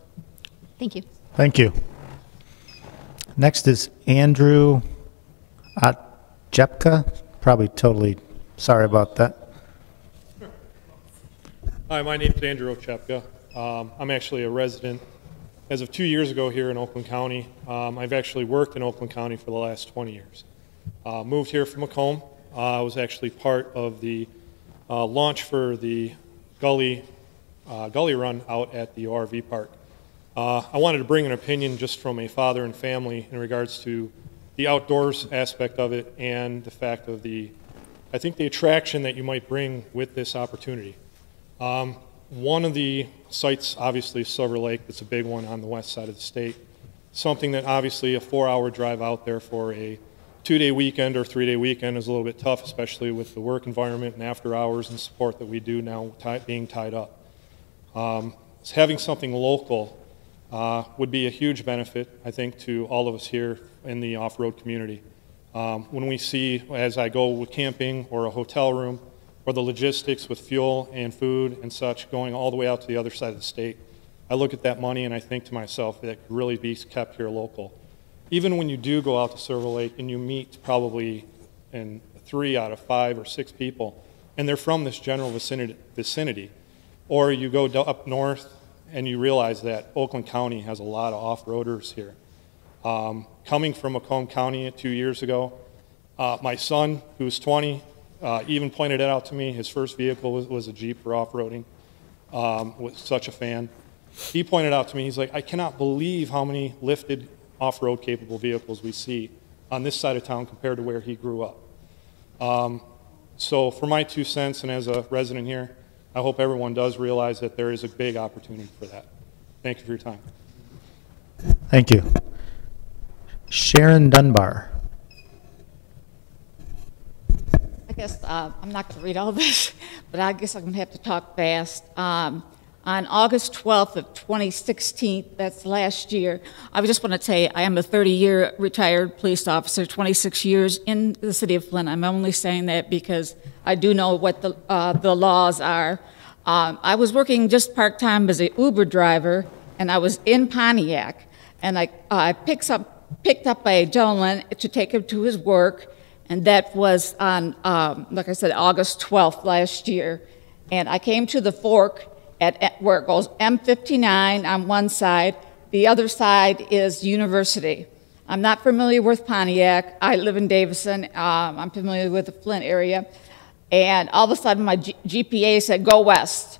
Thank you. Thank you. Next is Andrew Otjepka. Probably totally sorry about that. Hi, my name is Andrew Otjepka. I'm actually a resident as of 2 years ago here in Oakland County. I've actually worked in Oakland County for the last 20 years. Moved here from Macomb. I was actually part of the launch for the Gully Run out at the ORV park. I wanted to bring an opinion just from a father and family in regards to the outdoors aspect of it and the fact of the attraction that you might bring with this opportunity. One of the sites, obviously, is Silver Lake. That's a big one on the west side of the state. Something that obviously a 4-hour drive out there for a 2-day weekend or 3-day weekend is a little bit tough, especially with the work environment and after hours and support that we do now being tied up. Having something local would be a huge benefit, I think, to all of us here in the off-road community. When we see, as I go with camping or a hotel room, or the logistics with fuel and food and such going all the way out to the other side of the state, I look at that money and I think to myself that it could really be kept here local. Even when you do go out to Silver Lake and you meet probably 3 out of 5 or 6 people, and they're from this general vicinity, or you go up north and you realize that Oakland County has a lot of off-roaders here. Coming from Macomb County 2 years ago, my son, who's 20, even pointed it out to me. His first vehicle was a Jeep for off-roading. Was such a fan. He pointed out to me, he's like, I cannot believe how many lifted off-road capable vehicles we see on this side of town compared to where he grew up. So for my 2 cents, and as a resident here, I hope everyone does realize that there is a big opportunity for that. Thank you for your time. Thank you. Sharon Dunbar. I guess I'm not going to read all this, but I guess I'm going to have to talk fast. On August 12th of 2016, that's last year, I just want to tell you, I am a 30-year retired police officer, 26 years in the city of Flint. I'm only saying that because I do know what the laws are. I was working just part-time as an Uber driver, and I was in Pontiac, and I picked up a gentleman to take him to his work, and that was on, like I said, August 12th last year. And I came to the fork at where it goes M59 on one side. The other side is University. I'm not familiar with Pontiac. I live in Davison. I'm familiar with the Flint area. And all of a sudden, my GPA said, go west.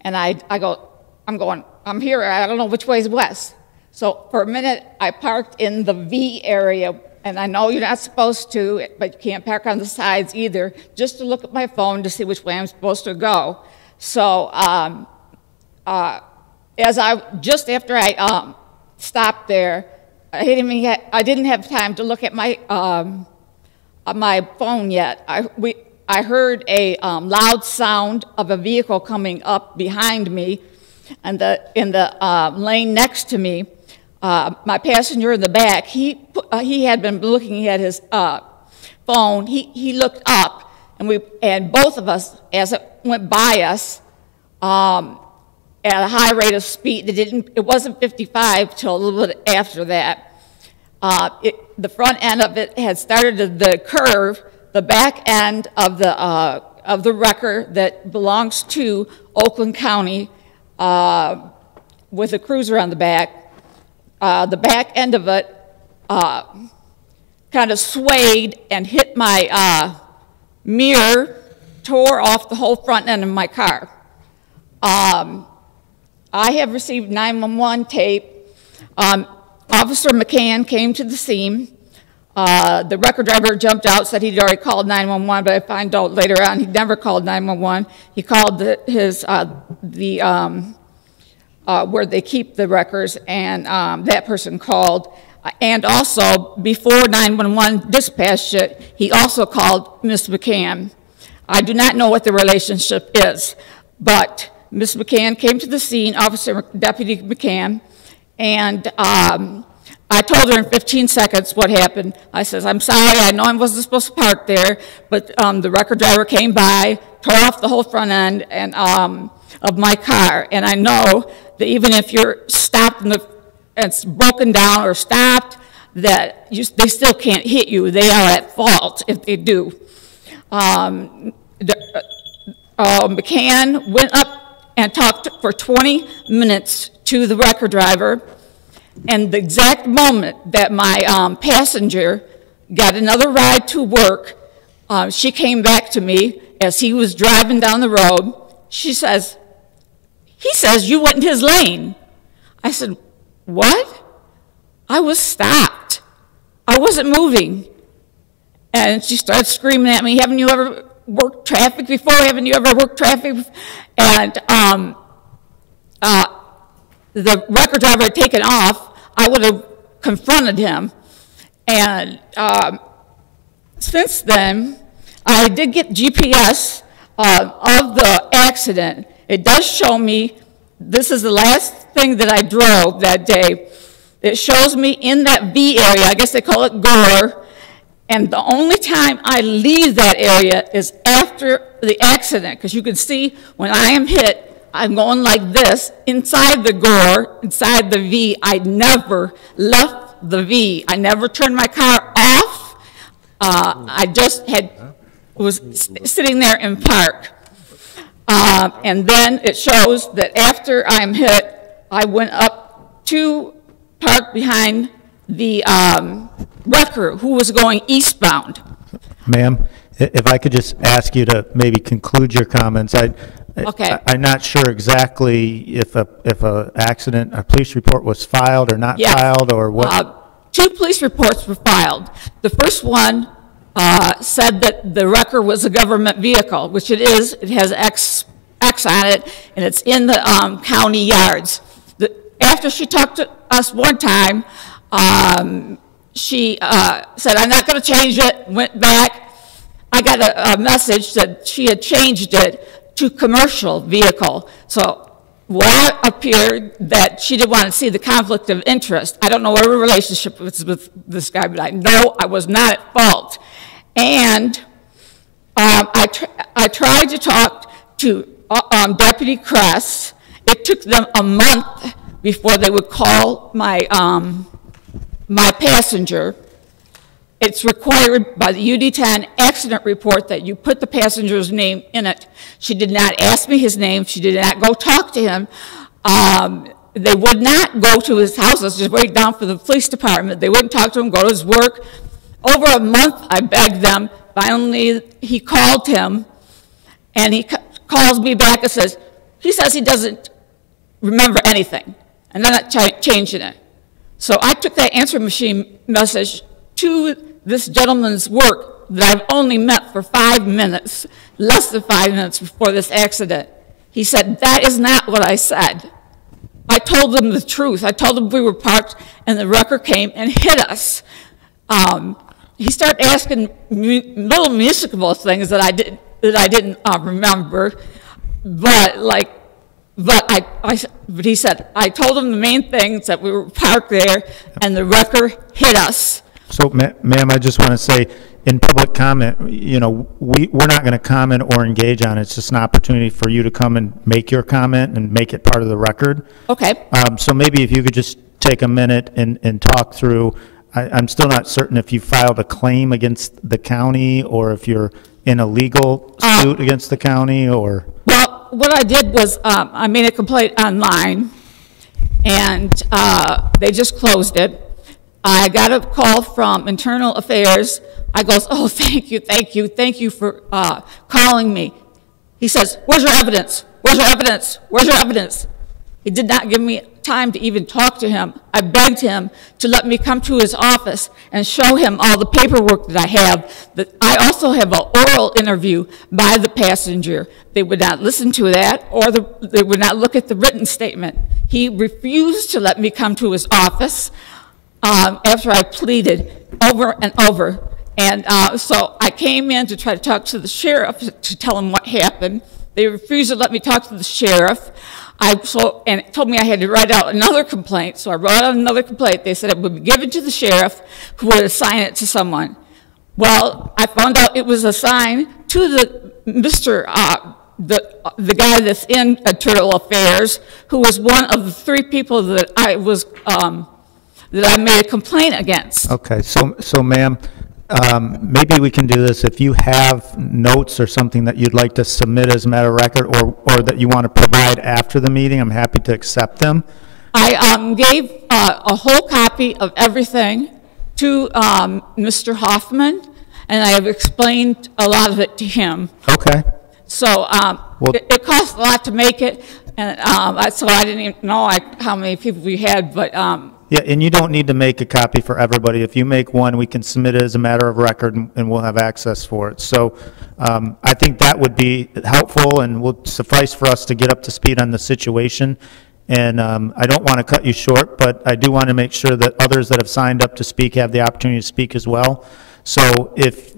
And I go, I'm here. I don't know which way is west. So for a minute, I parked in the V area. And I know you're not supposed to, but you can't park on the sides either, just to look at my phone to see which way I'm supposed to go. So just after I stopped there, I didn't have time to look at my phone yet. I heard a loud sound of a vehicle coming up behind me, and in the lane next to me. My passenger in the back, he had been looking at his phone. He looked up, and both of us, as it went by us, at a high rate of speed. It wasn't 55 till a little bit after that. The front end of it had started the curve. The back end of the wrecker that belongs to Oakland County, with a cruiser on the back. The back end of it kind of swayed and hit my mirror, tore off the whole front end of my car. I have received 911 tape. Officer McCann came to the scene. The wrecker driver jumped out, said he'd already called 911, but I find out later on he never called 911. He called where they keep the wreckers, and that person called. And also, before 911 dispatched it, he also called Ms. McCann. I do not know what the relationship is, but Ms. McCann came to the scene, Deputy McCann, and I told her in 15 seconds what happened. I says, I'm sorry, I know I wasn't supposed to park there, but the wrecker driver came by, tore off the whole front end and of my car, and I know that even if you're stopped and it's broken down or stopped, that they still can't hit you. They are at fault if they do. McCann went up and talked for 20 minutes to the wrecker driver, and the exact moment that my passenger got another ride to work, she came back to me as he was driving down the road. She says, he says you went in his lane. I said, what? I was stopped. I wasn't moving. And she started screaming at me, haven't you ever worked traffic before? Haven't you ever worked traffic? And the wrecker driver had taken off. I would have confronted him. And since then, I did get GPS of the accident. It does show me, this is the last thing that I drove that day. It shows me in that V area, I guess they call it Gore, and the only time I leave that area is after the accident, because you can see when I am hit, I'm going like this, inside the Gore, inside the V. I never left the V. I never turned my car off. I just was sitting there in park. And then it shows that after I'm hit, I went up to park behind the wrecker who was going eastbound. Ma'am, If I could just ask you to maybe conclude your comments. Okay. I'm not sure exactly if a accident, a police report was filed or not Yes. filed, or what. 2 police reports were filed. The first one said that the wrecker was a government vehicle, which it is. It has X on it, and it's in the county yards. After she talked to us one time, she said, I'm not going to change it, went back. I got a message that she had changed it to commercial vehicle. So what appeared that she didn't want to see the conflict of interest. I don't know what her relationship was with this guy, but I know I was not at fault. And I tried to talk to Deputy Kress. It took them a month before they would call my my passenger. It's required by the UD10 accident report that you put the passenger's name in it. She did not ask me his name. She did not go talk to him. They would not go to his house. I was just waiting down for the police department. They wouldn't talk to him, go to his work. Over a month, I begged them. Finally, he called him, and he calls me back and says, he says he doesn't remember anything, and they're not changing it. So I took that answer machine message to this gentleman's work that I've only met for 5 minutes, less than 5 minutes before this accident. He said, that is not what I said. I told them the truth. I told them we were parked and the wrecker came and hit us. He started asking little municipal things that I didn't remember, but he said, I told him the main things, that we were parked there and the wrecker hit us. So, ma'am, I just want to say, in public comment, you know, we're not going to comment or engage on it. It's just an opportunity for you to come and make your comment and make it part of the record. Okay. So maybe if you could just take a minute and talk through, I'm still not certain if you filed a claim against the county or if you're in a legal suit against the county, or? Well, what I did was I made a complaint online, and they just closed it. I got a call from Internal Affairs. I goes, oh, thank you for calling me. He says, where's your evidence? Where's your evidence? Where's your evidence? He did not give me time to even talk to him. I begged him to let me come to his office and show him all the paperwork that I have. That I also have an oral interview by the passenger. They would not listen to that, or they would not look at the written statement. He refused to let me come to his office after I pleaded over and over. And so I came in to try to talk to the sheriff to tell him what happened. They refused to let me talk to the sheriff. And told me I had to write out another complaint. So I wrote out another complaint. They said it would be given to the sheriff, who would assign it to someone. Well, I found out it was assigned to the guy that's in Internal Affairs, who was one of the 3 people that I made a complaint against. Okay, so ma'am, maybe we can do this. If you have notes or something that you'd like to submit as a matter of record, or that you want to provide after the meeting, I'm happy to accept them. I gave a whole copy of everything to Mr. Hoffman, and I have explained a lot of it to him. Okay. So it cost a lot to make it, and so I didn't even know how many people we had, but yeah, and you don't need to make a copy for everybody. If you make one, we can submit it as a matter of record, and we'll have access for it. So I think that would be helpful and will suffice for us to get up to speed on the situation. And I don't want to cut you short, but I do want to make sure that others that have signed up to speak have the opportunity to speak as well. So if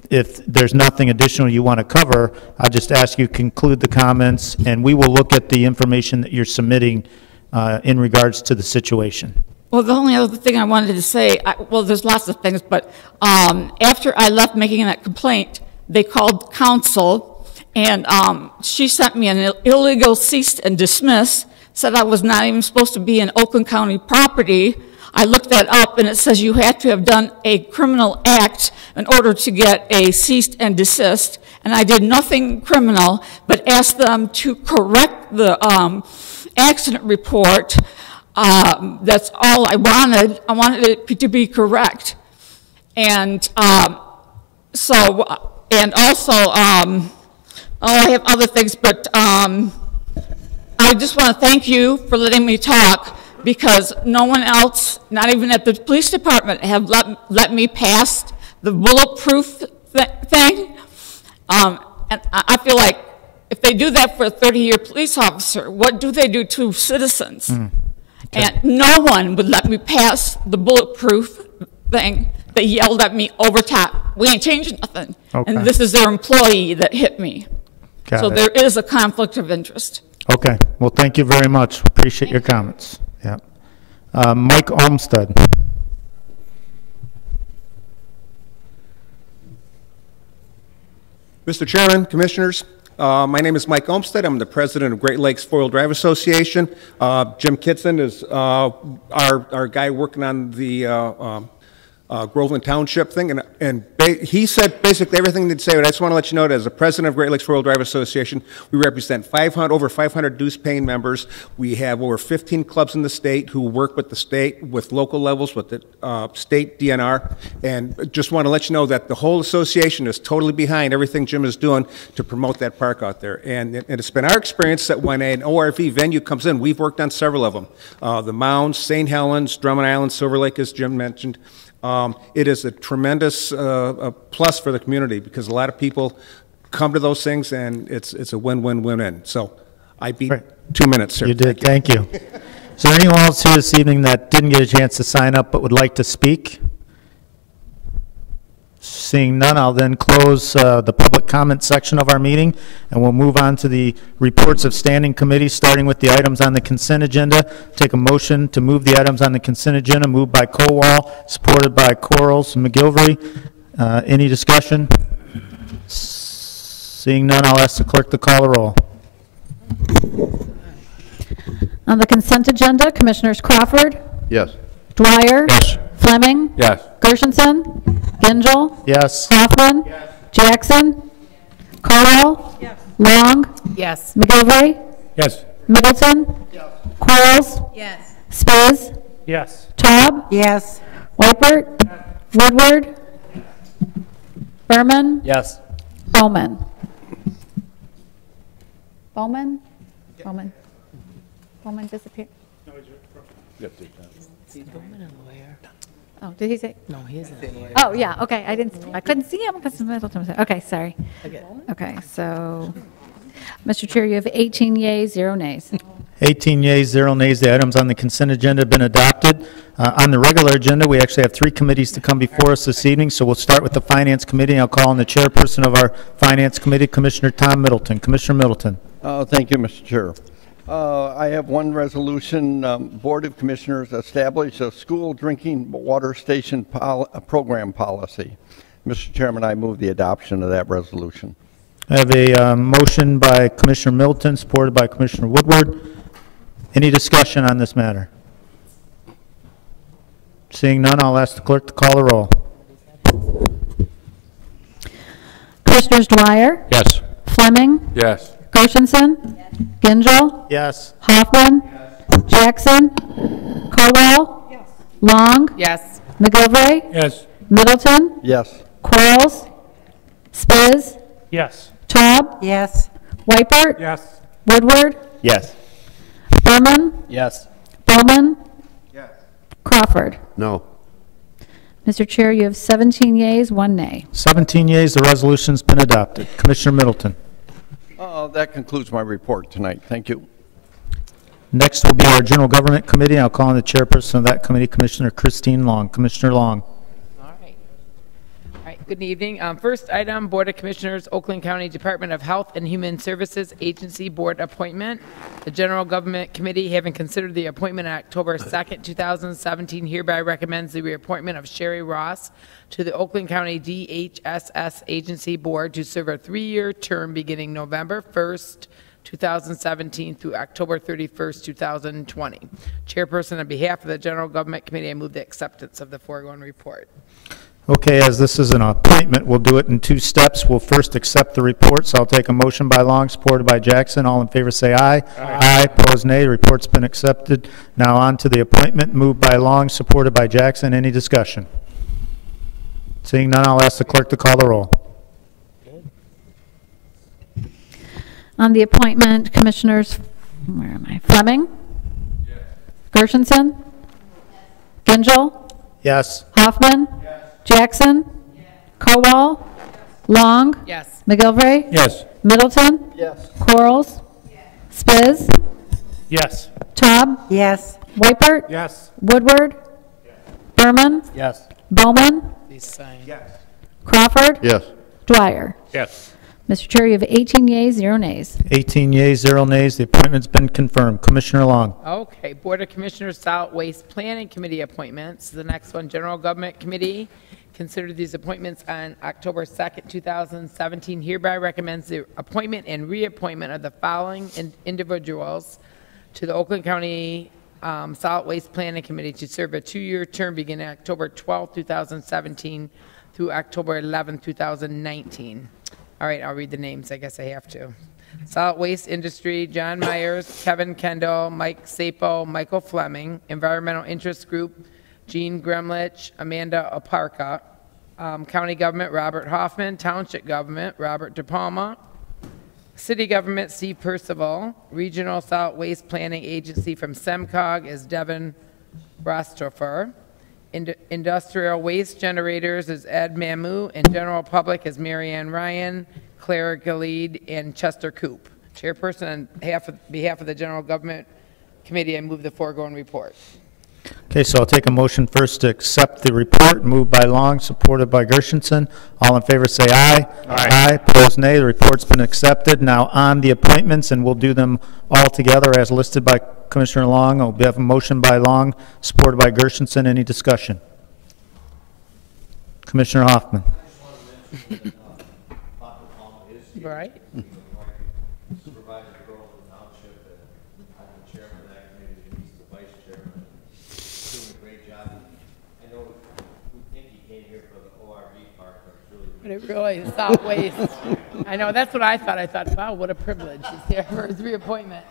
there's nothing additional you want to cover, I'll just ask you to conclude the comments, and we will look at the information that you're submitting in regards to the situation. Well, the only other thing I wanted to say, well, there's lots of things, but after I left making that complaint, they called counsel, and she sent me an illegal cease and desist, said I was not even supposed to be in Oakland County property. I looked that up, and it says you have to have done a criminal act in order to get a cease and desist, and I did nothing criminal, but asked them to correct the accident report. That's all I wanted. I wanted it to be correct. And so And also, I have other things, but I just want to thank you for letting me talk, because no one else, not even at the police department, have let me pass the bulletproof thing. And I feel like if they do that for a 30-year police officer, what do they do to citizens? And no one would let me pass the bulletproof thing. They yelled at me over top. We ain't changing nothing. Okay. And this is their employee that hit me. Got So it. there is a conflict of interest. Okay, well, thank you very much. Appreciate your comments. Yeah. Mike Olmsted. Mr. Chairman, Commissioners, my name is Mike Olmsted. I'm the president of Great Lakes Four-Wheel Drive Association. Jim Kitson is our guy working on the Groveland Township thing, and he said basically everything they'd say, but I just want to let you know that as the president of Great Lakes Four-Wheel Drive Association, we represent over 500 dues-paying members. We have over 15 clubs in the state who work with the state, with local levels, with the state DNR, and just want to let you know that the whole association is totally behind everything Jim is doing to promote that park out there. And it's been our experience that when an ORV venue comes in, we've worked on several of them. The Mounds, St. Helens, Drummond Island, Silver Lake, as Jim mentioned. It is a tremendous plus for the community because a lot of people come to those things, and it's a win-win-win-win. So I beat 2 minutes, sir. You did, thank you. Is there anyone else here this evening that didn't get a chance to sign up but would like to speak? Seeing none, I'll then close the public comment section of our meeting, and we'll move on to the reports of standing committees, starting with the items on the consent agenda. Take a motion to move the items on the consent agenda, moved by Kowal, supported by Quarles and McGilvery. Any discussion? Seeing none, I'll ask the clerk to call the roll. On the consent agenda, Commissioners Crawford, Yes. Dwyer. Yes. Fleming. Yes. Gershenson. Gingell. Yes. Hoffman. Jackson. Caldwell. Long. Yes. McGilvery. Yes. Middleton. Quarles. Yes. Spiz. Yes. Taub. Yes. Whitebert. Woodward. Berman. Yes. Bowman. Bowman? Bowman. Bowman disappeared. Oh, did he say? No, he isn't. Oh, yeah, okay, I couldn't see him because Middleton was there. Okay, sorry. Okay, so, Mr. Chair, you have 18 yeas, 0 nays. 18 yeas, 0 nays. The items on the consent agenda have been adopted. On the regular agenda, we actually have 3 committees to come before us this evening, so we'll start with the Finance Committee. I'll call on the chairperson of our Finance Committee, Commissioner Tom Middleton. Commissioner Middleton. Thank you, Mr. Chair. I have one resolution. Board of Commissioners establish a school drinking water station program policy. Mr. Chairman, I move the adoption of that resolution. I have a motion by Commissioner Middleton, supported by Commissioner Woodward. Any discussion on this matter? Seeing none, I'll ask the clerk to call the roll. Commissioners Dwyer. Yes. Fleming. Yes. Gershenson. Gingell. Yes. Hoffman. Jackson. Caldwell. Long. Yes. McGilvery. Yes. Middleton. Yes. Quarles. Spiz. Yes. Taub. Yes. Whitebert. Yes. Woodward. Yes. Berman. Yes. Bowman. Yes. Crawford. No. Mr. Chair, you have 17 yeas, 1 nay. 17 yeas, the resolution's been adopted. Commissioner Middleton. That concludes my report tonight. Thank you. Next will be our General Government Committee. I'll call on the chairperson of that committee, Commissioner Christine Long. Commissioner Long. All right, good evening. First item, Board of Commissioners, Oakland County Department of Health and Human Services Agency Board appointment. The General Government Committee, having considered the appointment on October 2nd, 2017, hereby recommends the reappointment of Sherry Ross to the Oakland County DHSS Agency Board to serve a 3-year term beginning November 1st, 2017 through October 31st, 2020. Chairperson, on behalf of the General Government Committee, I move the acceptance of the foregoing report. Okay, as this is an appointment, we'll do it in 2 steps. We'll first accept the report, so I'll take a motion by Long, supported by Jackson. All in favor say aye. Aye. Opposed, nay. The report's been accepted. Now on to the appointment, moved by Long, supported by Jackson. Any discussion? Seeing none, I'll ask the clerk to call the roll. On the appointment, Commissioners, where am I? Fleming? Yes. Gershenson? Gingell? Yes. Hoffman? Yes. Jackson? Yes. Kowal? Yes. Long? Yes. McGilvray? Yes. Middleton? Yes. Quarles? Yes. Spiz? Yes. Taub? Yes. Weipert? Yes. Woodward? Yes. Berman? Yes. Bowman? Please sign. Crawford? Yes. Dwyer? Yes. Mr. Chair, you have 18 yeas, 0 nays. 18 yeas, 0 nays. The appointment's been confirmed. Commissioner Long. Okay, Board of Commissioners Solid Waste Planning Committee appointments. The next one, General Government Committee. Considered these appointments on October 2nd, 2017. Hereby recommends the appointment and reappointment of the following individuals to the Oakland County Solid Waste Planning Committee to serve a 2-year term beginning October 12th, 2017 through October 11th, 2019. All right, I'll read the names. I guess I have to. Solid Waste Industry, John Myers, Kevin Kendall, Mike Sapo, Michael Fleming. Environmental Interest Group, Jean Gremlich, Amanda Aparca. County Government, Robert Hoffman. Township Government, Robert DePalma. City Government, Steve Percival. Regional Solid Waste Planning Agency from SEMCOG is Devin Rosthofer. Industrial Waste Generators is Ed Mamu, and General Public is Marianne Ryan, Claire Galid, and Chester Coop. Chairperson, on behalf of the General Government Committee, I move the foregoing report. Okay, so I'll take a motion first to accept the report, moved by Long, supported by Gershenson. All in favor say aye. Aye. Opposed, nay. The report's been accepted. Now on the appointments, and we'll do them all together as listed by Commissioner Long. I'll have a motion by Long, supported by Gershenson. Any discussion? Commissioner Hoffman. Right. But it really is solid waste. I know, that's what I thought. I thought, wow, what a privilege. He's here for his reappointment.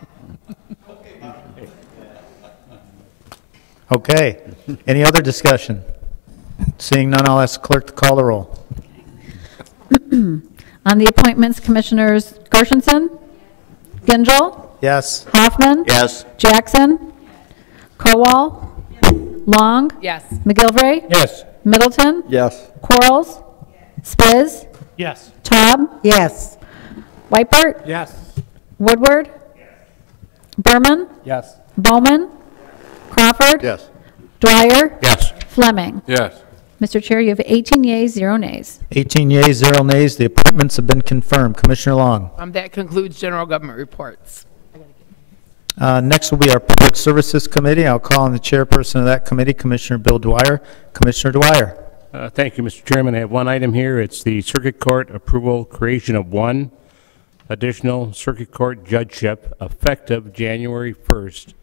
Okay. Any other discussion? Seeing none, I'll ask the clerk to call the roll. On the appointments, Commissioners Gershenson? Gingell? Yes. Hoffman? Yes. Jackson? Kowal? Long? Yes. McGilvray? Yes. Middleton? Yes. Quarles? Spiz? Yes. Taub? Yes. Weipert? Yes. Woodward? Berman? Yes. Bowman? Crawford? Yes. Dwyer? Yes. Fleming? Yes. Mr. Chair, you have 18 yeas, 0 nays. 18 yeas, 0 nays. The appointments have been confirmed. Commissioner Long. That concludes general government reports. Next will be our Public Services Committee. I'll call on the chairperson of that committee, Commissioner Bill Dwyer. Commissioner Dwyer. Thank you, Mr. Chairman. I have one item here. It's the Circuit Court approval creation of one additional Circuit Court judgeship effective January 1st,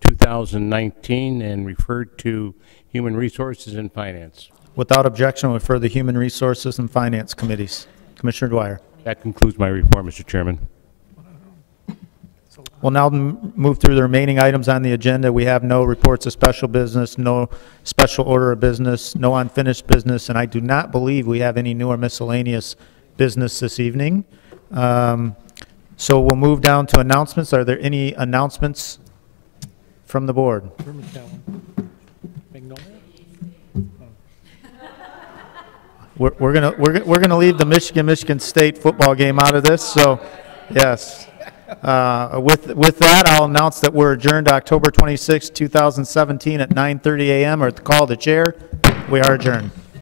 2019, and referred to Human Resources and Finance. Without objection, I'll refer to the Human Resources and Finance Committees. Commissioner Dwyer. That concludes my report, Mr. Chairman. We'll now move through the remaining items on the agenda. We have no reports of special business, no special order of business, no unfinished business, and I do not believe we have any new or miscellaneous business this evening. So we'll move down to announcements. Are there any announcements from the board? We're gonna leave the Michigan State football game out of this. So, yes. With that, I'll announce that we're adjourned October 26, 2017 at 9:30 a.m. or at the call of the chair. We are adjourned.